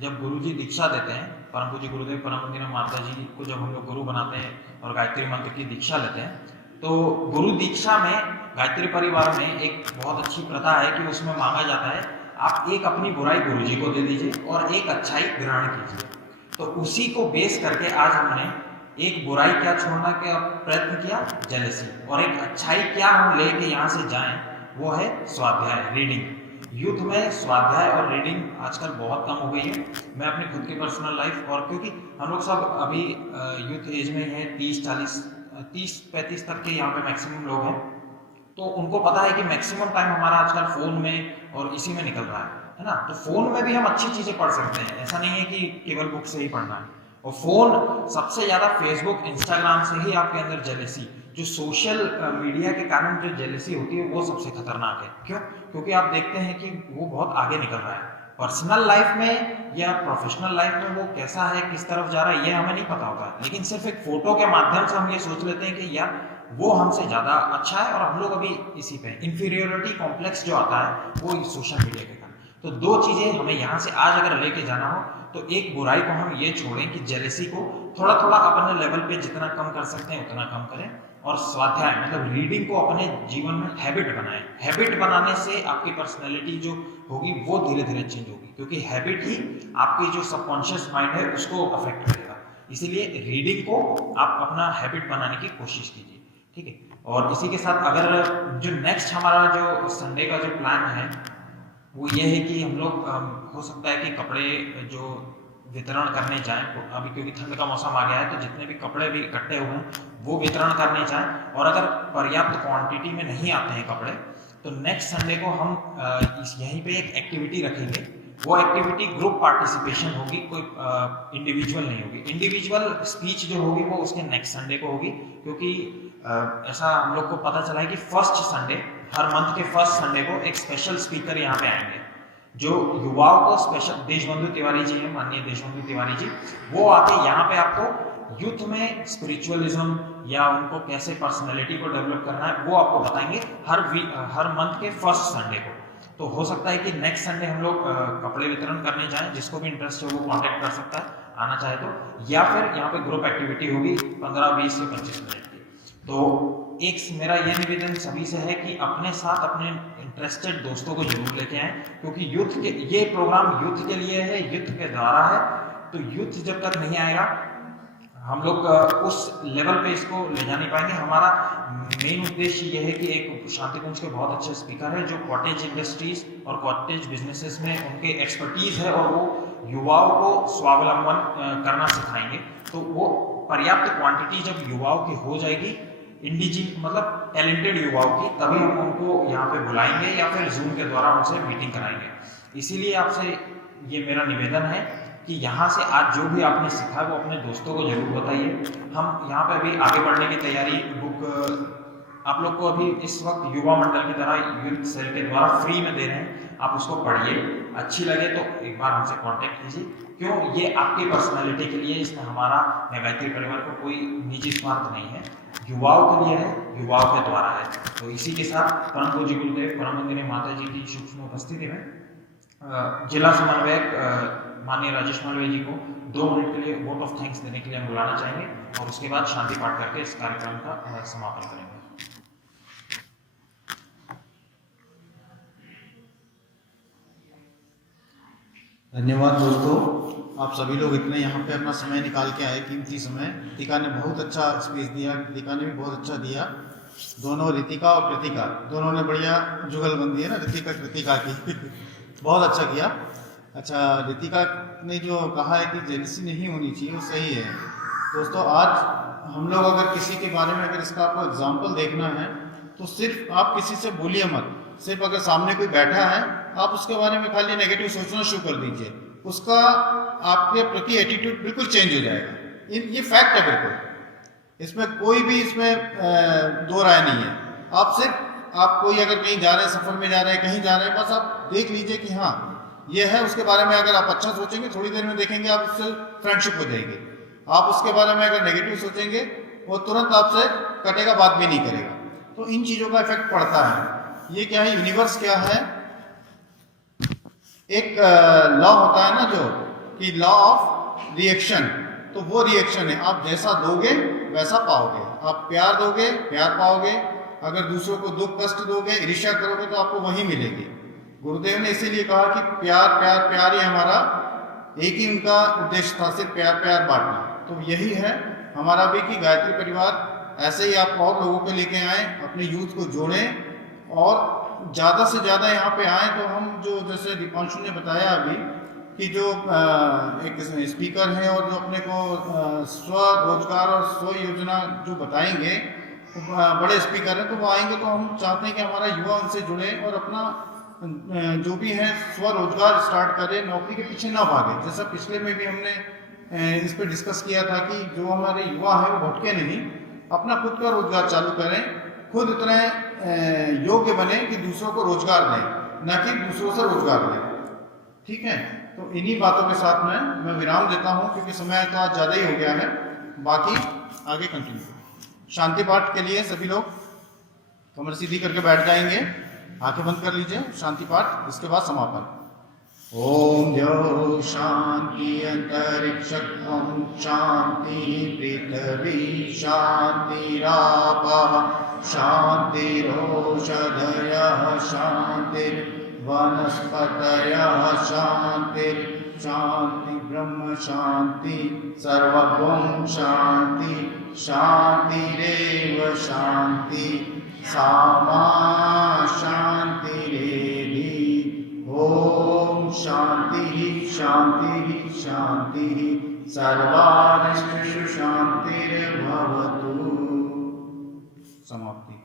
जब गुरु जी दीक्षा देते हैं, परम पूज्य गुरुदेव परम वंदनीय माता जी को जब हम लोग गुरु बनाते हैं और गायत्री मंत्र की दीक्षा लेते हैं, तो गुरु दीक्षा में गायत्री परिवार में एक बहुत अच्छी प्रथा है कि उसमें मांगा जाता है आप एक अपनी बुराई गुरु जी को दे दीजिए और एक अच्छाई ग्रहण कीजिए। तो उसी को बेस करके आज हमने एक बुराई क्या छोड़ना का प्रयत्न किया, जेलेसी, और एक अच्छाई क्या हम लेके यहाँ से जाएं, वो है स्वाध्याय, रीडिंग। यूथ में स्वाध्याय और रीडिंग आजकल बहुत कम हो गई है। मैं अपनी खुद की पर्सनल लाइफ, और क्योंकि हम लोग सब अभी यूथ एज में हैं, 30-35 तक के यहाँ पे मैक्सिमम लोग हैं, तो उनको पता है कि मैक्सिमम टाइम हमारा आजकल फ़ोन में और इसी में निकल रहा है ना। तो फ़ोन में भी हम अच्छी चीज़ें पढ़ सकते हैं, ऐसा नहीं है कि केवल बुक से ही पढ़ना है। और फ़ोन सबसे ज़्यादा फेसबुक, इंस्टाग्राम से ही आपके अंदर जेलेसी, जो सोशल मीडिया के कारण जो जेलेसी होती है वो सबसे खतरनाक है। क्यों? क्योंकि आप देखते हैं कि वो बहुत आगे निकल रहा है। पर्सनल लाइफ में या प्रोफेशनल लाइफ में वो कैसा है, किस तरफ जा रहा है, ये हमें नहीं पता होता, लेकिन सिर्फ एक फ़ोटो के माध्यम से हम ये सोच लेते हैं कि यार वो हमसे ज़्यादा अच्छा है और हम लोग अभी इसी पे। इंफीरियोरिटी कॉम्प्लेक्स जो आता है वो सोशल मीडिया के कारण। तो दो चीज़ें हमें यहाँ से आज अगर लेके जाना हो तो एक बुराई को हम ये छोड़ें कि जेलेसी को थोड़ा थोड़ा अपने लेवल पे जितना कम कर सकते हैं उतना कम करें, और स्वाध्याय मतलब रीडिंग को अपने जीवन में हैबिट बनाएं। हैबिट बनाने से आपकी पर्सनैलिटी जो होगी वो धीरे धीरे चेंज होगी, क्योंकि हैबिट ही आपकी जो सबकॉन्शियस माइंड है उसको अफेक्ट करेगा। इसीलिए रीडिंग को आप अपना हैबिट बनाने की कोशिश कीजिए, ठीक है। और इसी के साथ अगर जो नेक्स्ट हमारा जो संडे का जो प्लान है वो ये है कि हम लोग हो सकता है कि कपड़े जो वितरण करने जाएं, अभी क्योंकि ठंड का मौसम आ गया है तो जितने भी कपड़े भी इकट्ठे हुए हैं वो वितरण करने जाएं। और अगर पर्याप्त क्वांटिटी में नहीं आते हैं कपड़े तो नेक्स्ट संडे को हम यहीं पे एक एक्टिविटी रखेंगे। वो एक्टिविटी ग्रुप पार्टिसिपेशन होगी, कोई इंडिविजुअल नहीं होगी। इंडिविजुअल स्पीच जो होगी वो उसके नेक्स्ट संडे को होगी, क्योंकि ऐसा हम लोग को पता चला है कि फर्स्ट संडे, हर मंथ के फर्स्ट संडे को एक स्पेशल स्पीकर यहाँ पे आएंगे जो युवाओं को स्पेशल, देशबंधु तिवारी जी हैं, माननीय देशबंधु तिवारी जी, वो आके यहाँ पे आपको यूथ में स्पिरिचुअलिज्म या उनको कैसे पर्सनैलिटी को डेवलप करना है वो आपको बताएंगे हर मंथ के फर्स्ट संडे को। तो हो सकता है कि नेक्स्ट संडे हम लोग कपड़े वितरण करने जाएं। जिसको भी इंटरेस्ट है वो कांटेक्ट कर सकता है आना चाहे तो, या फिर यहाँ पे ग्रुप एक्टिविटी होगी 15, 20 से 25 मिनट की। तो एक मेरा ये निवेदन सभी से है कि अपने साथ अपने इंटरेस्टेड दोस्तों को जरूर लेके आएं, क्योंकि यूथ के ये प्रोग्राम यूथ के लिए है, यूथ के द्वारा है। तो यूथ जब तक नहीं आएगा हम लोग उस लेवल पे इसको ले जा नहीं पाएंगे। हमारा मेन उद्देश्य ये है कि एक शांति कुंज के बहुत अच्छे स्पीकर है जो कॉटेज इंडस्ट्रीज और कॉटेज बिजनेसेस में उनके एक्सपर्टीज है और वो युवाओं को स्वावलंबन करना सिखाएंगे। तो वो पर्याप्त क्वांटिटी जब युवाओं की हो जाएगी, मतलब टैलेंटेड युवाओं की, तभी हम उनको यहाँ पे बुलाएंगे या फिर जूम के द्वारा उनसे मीटिंग कराएंगे। इसीलिए आपसे ये मेरा निवेदन है कि यहाँ से आज जो भी आपने सीखा वो अपने दोस्तों को जरूर बताइए। हम यहाँ पे अभी आगे बढ़ने की तैयारी, बुक आप लोग को अभी इस वक्त युवा मंडल की तरह यूथ सेल के द्वारा फ्री में दे रहे हैं, आप उसको पढ़िए, अच्छी लगे तो एक बार हमसे कांटेक्ट कीजिए। क्यों, ये आपकी पर्सनालिटी के लिए, इसमें हमारा गायत्री परिवार को कोई निजी स्वार्थ नहीं है, युवाओं के लिए है, युवाओं के द्वारा है। तो इसी के साथ परम पूज्य गुरुदेव परम वंदनीय माता जी की सूक्ष्म उपस्थिति में जिला समन्वयक माननीय राजेश मालवीय जी को 2 मिनट के लिए वोट ऑफ थैंक्स देने के लिए हम बुलाना चाहेंगे और उसके बाद शांति पाठ करके इस कार्यक्रम का समापन करेंगे। धन्यवाद दोस्तों, आप सभी लोग इतने यहाँ पे अपना समय निकाल के आए, कीमती समय। रितिका ने बहुत अच्छा स्पीच दिया, रितिका ने भी बहुत अच्छा दिया। दोनों रितिका और कृतिका दोनों ने बढ़िया जुगलबंदी है ना, रितिका कृतिका की बहुत अच्छा किया। अच्छा, रितिका ने जो कहा है कि जेलसी नहीं होनी चाहिए, वो सही है दोस्तों। आज हम लोग अगर किसी के बारे में अगर इसका आपको एग्जाम्पल देखना है तो सिर्फ आप किसी से बोलिए मत, सिर्फ अगर सामने कोई बैठा है आप उसके बारे में खाली नेगेटिव सोचना शुरू कर दीजिए, उसका आपके प्रति एटीट्यूड बिल्कुल चेंज हो जाएगा। ये फैक्ट है बिल्कुल, इसमें कोई भी इसमें दो राय नहीं है। आप सिर्फ आप कोई अगर कहीं जा रहे हैं, सफर में जा रहे हैं, कहीं जा रहे हैं, बस आप देख लीजिए कि हाँ ये है, उसके बारे में अगर आप अच्छा सोचेंगे थोड़ी देर में देखेंगे आप उससे फ्रेंडशिप हो जाएगी। आप उसके बारे में अगर नेगेटिव सोचेंगे वो तुरंत आपसे कटेगा, बात भी नहीं करेगा। तो इन चीज़ों का इफेक्ट पड़ता है। ये क्या है, यूनिवर्स क्या है, एक लॉ होता है ना जो कि लॉ ऑफ रिएक्शन, तो वो रिएक्शन है, आप जैसा दोगे वैसा पाओगे। आप प्यार दोगे प्यार पाओगे, अगर दूसरों को दुख कष्ट दोगे, ईर्ष्या करोगे तो आपको वही मिलेगी। गुरुदेव ने इसीलिए कहा कि प्यार प्यार प्यार ही हमारा एक ही उनका उद्देश्य था, सिर्फ प्यार प्यार बांटना। तो यही है हमारा भी कि गायत्री परिवार ऐसे ही आप और लोगों को लेके आए, अपने यूथ को जोड़ें और ज़्यादा से ज़्यादा यहाँ पे आए। तो हम जो जैसे दीपांशु ने बताया अभी कि जो एक स्पीकर हैं और जो अपने को स्वरोजगार और स्व योजना जो बताएंगे, बड़े स्पीकर हैं, तो वो आएंगे तो हम चाहते हैं कि हमारा युवा उनसे जुड़े और अपना जो भी है स्वरोजगार स्टार्ट करें, नौकरी के पीछे ना भागे। जैसा पिछले में भी हमने इस पर डिस्कस किया था कि जो हमारे युवा हैं वो भटके नहीं, अपना खुद का रोजगार चालू करें, खुद इतने योग्य बने कि दूसरों को रोजगार दें, न कि दूसरों से रोजगार लें। ठीक है, तो इन्हीं बातों के साथ मैं विराम देता हूँ क्योंकि समय तो आज ज़्यादा ही हो गया है। बाकी आगे कंटिन्यू। शांति पाठ के लिए सभी लोग कमर सीधी करके बैठ जाएंगे, आंखें बंद कर लीजिए। शांति पाठ, इसके बाद समापन। ओम द्यौ शांति अंतरिक्षं शांति पृथ्वी शांतिरापः शांतिरोषधयः शांतिर्वनस्पतयः शांति ब्रह्म शांति सर्वगुण शांति शांतिरेव शांति सामा शांतिरेधि। ओम शांति शांति शांति सर्वानिष्टु शांतिर्भवतु। समाप्ति।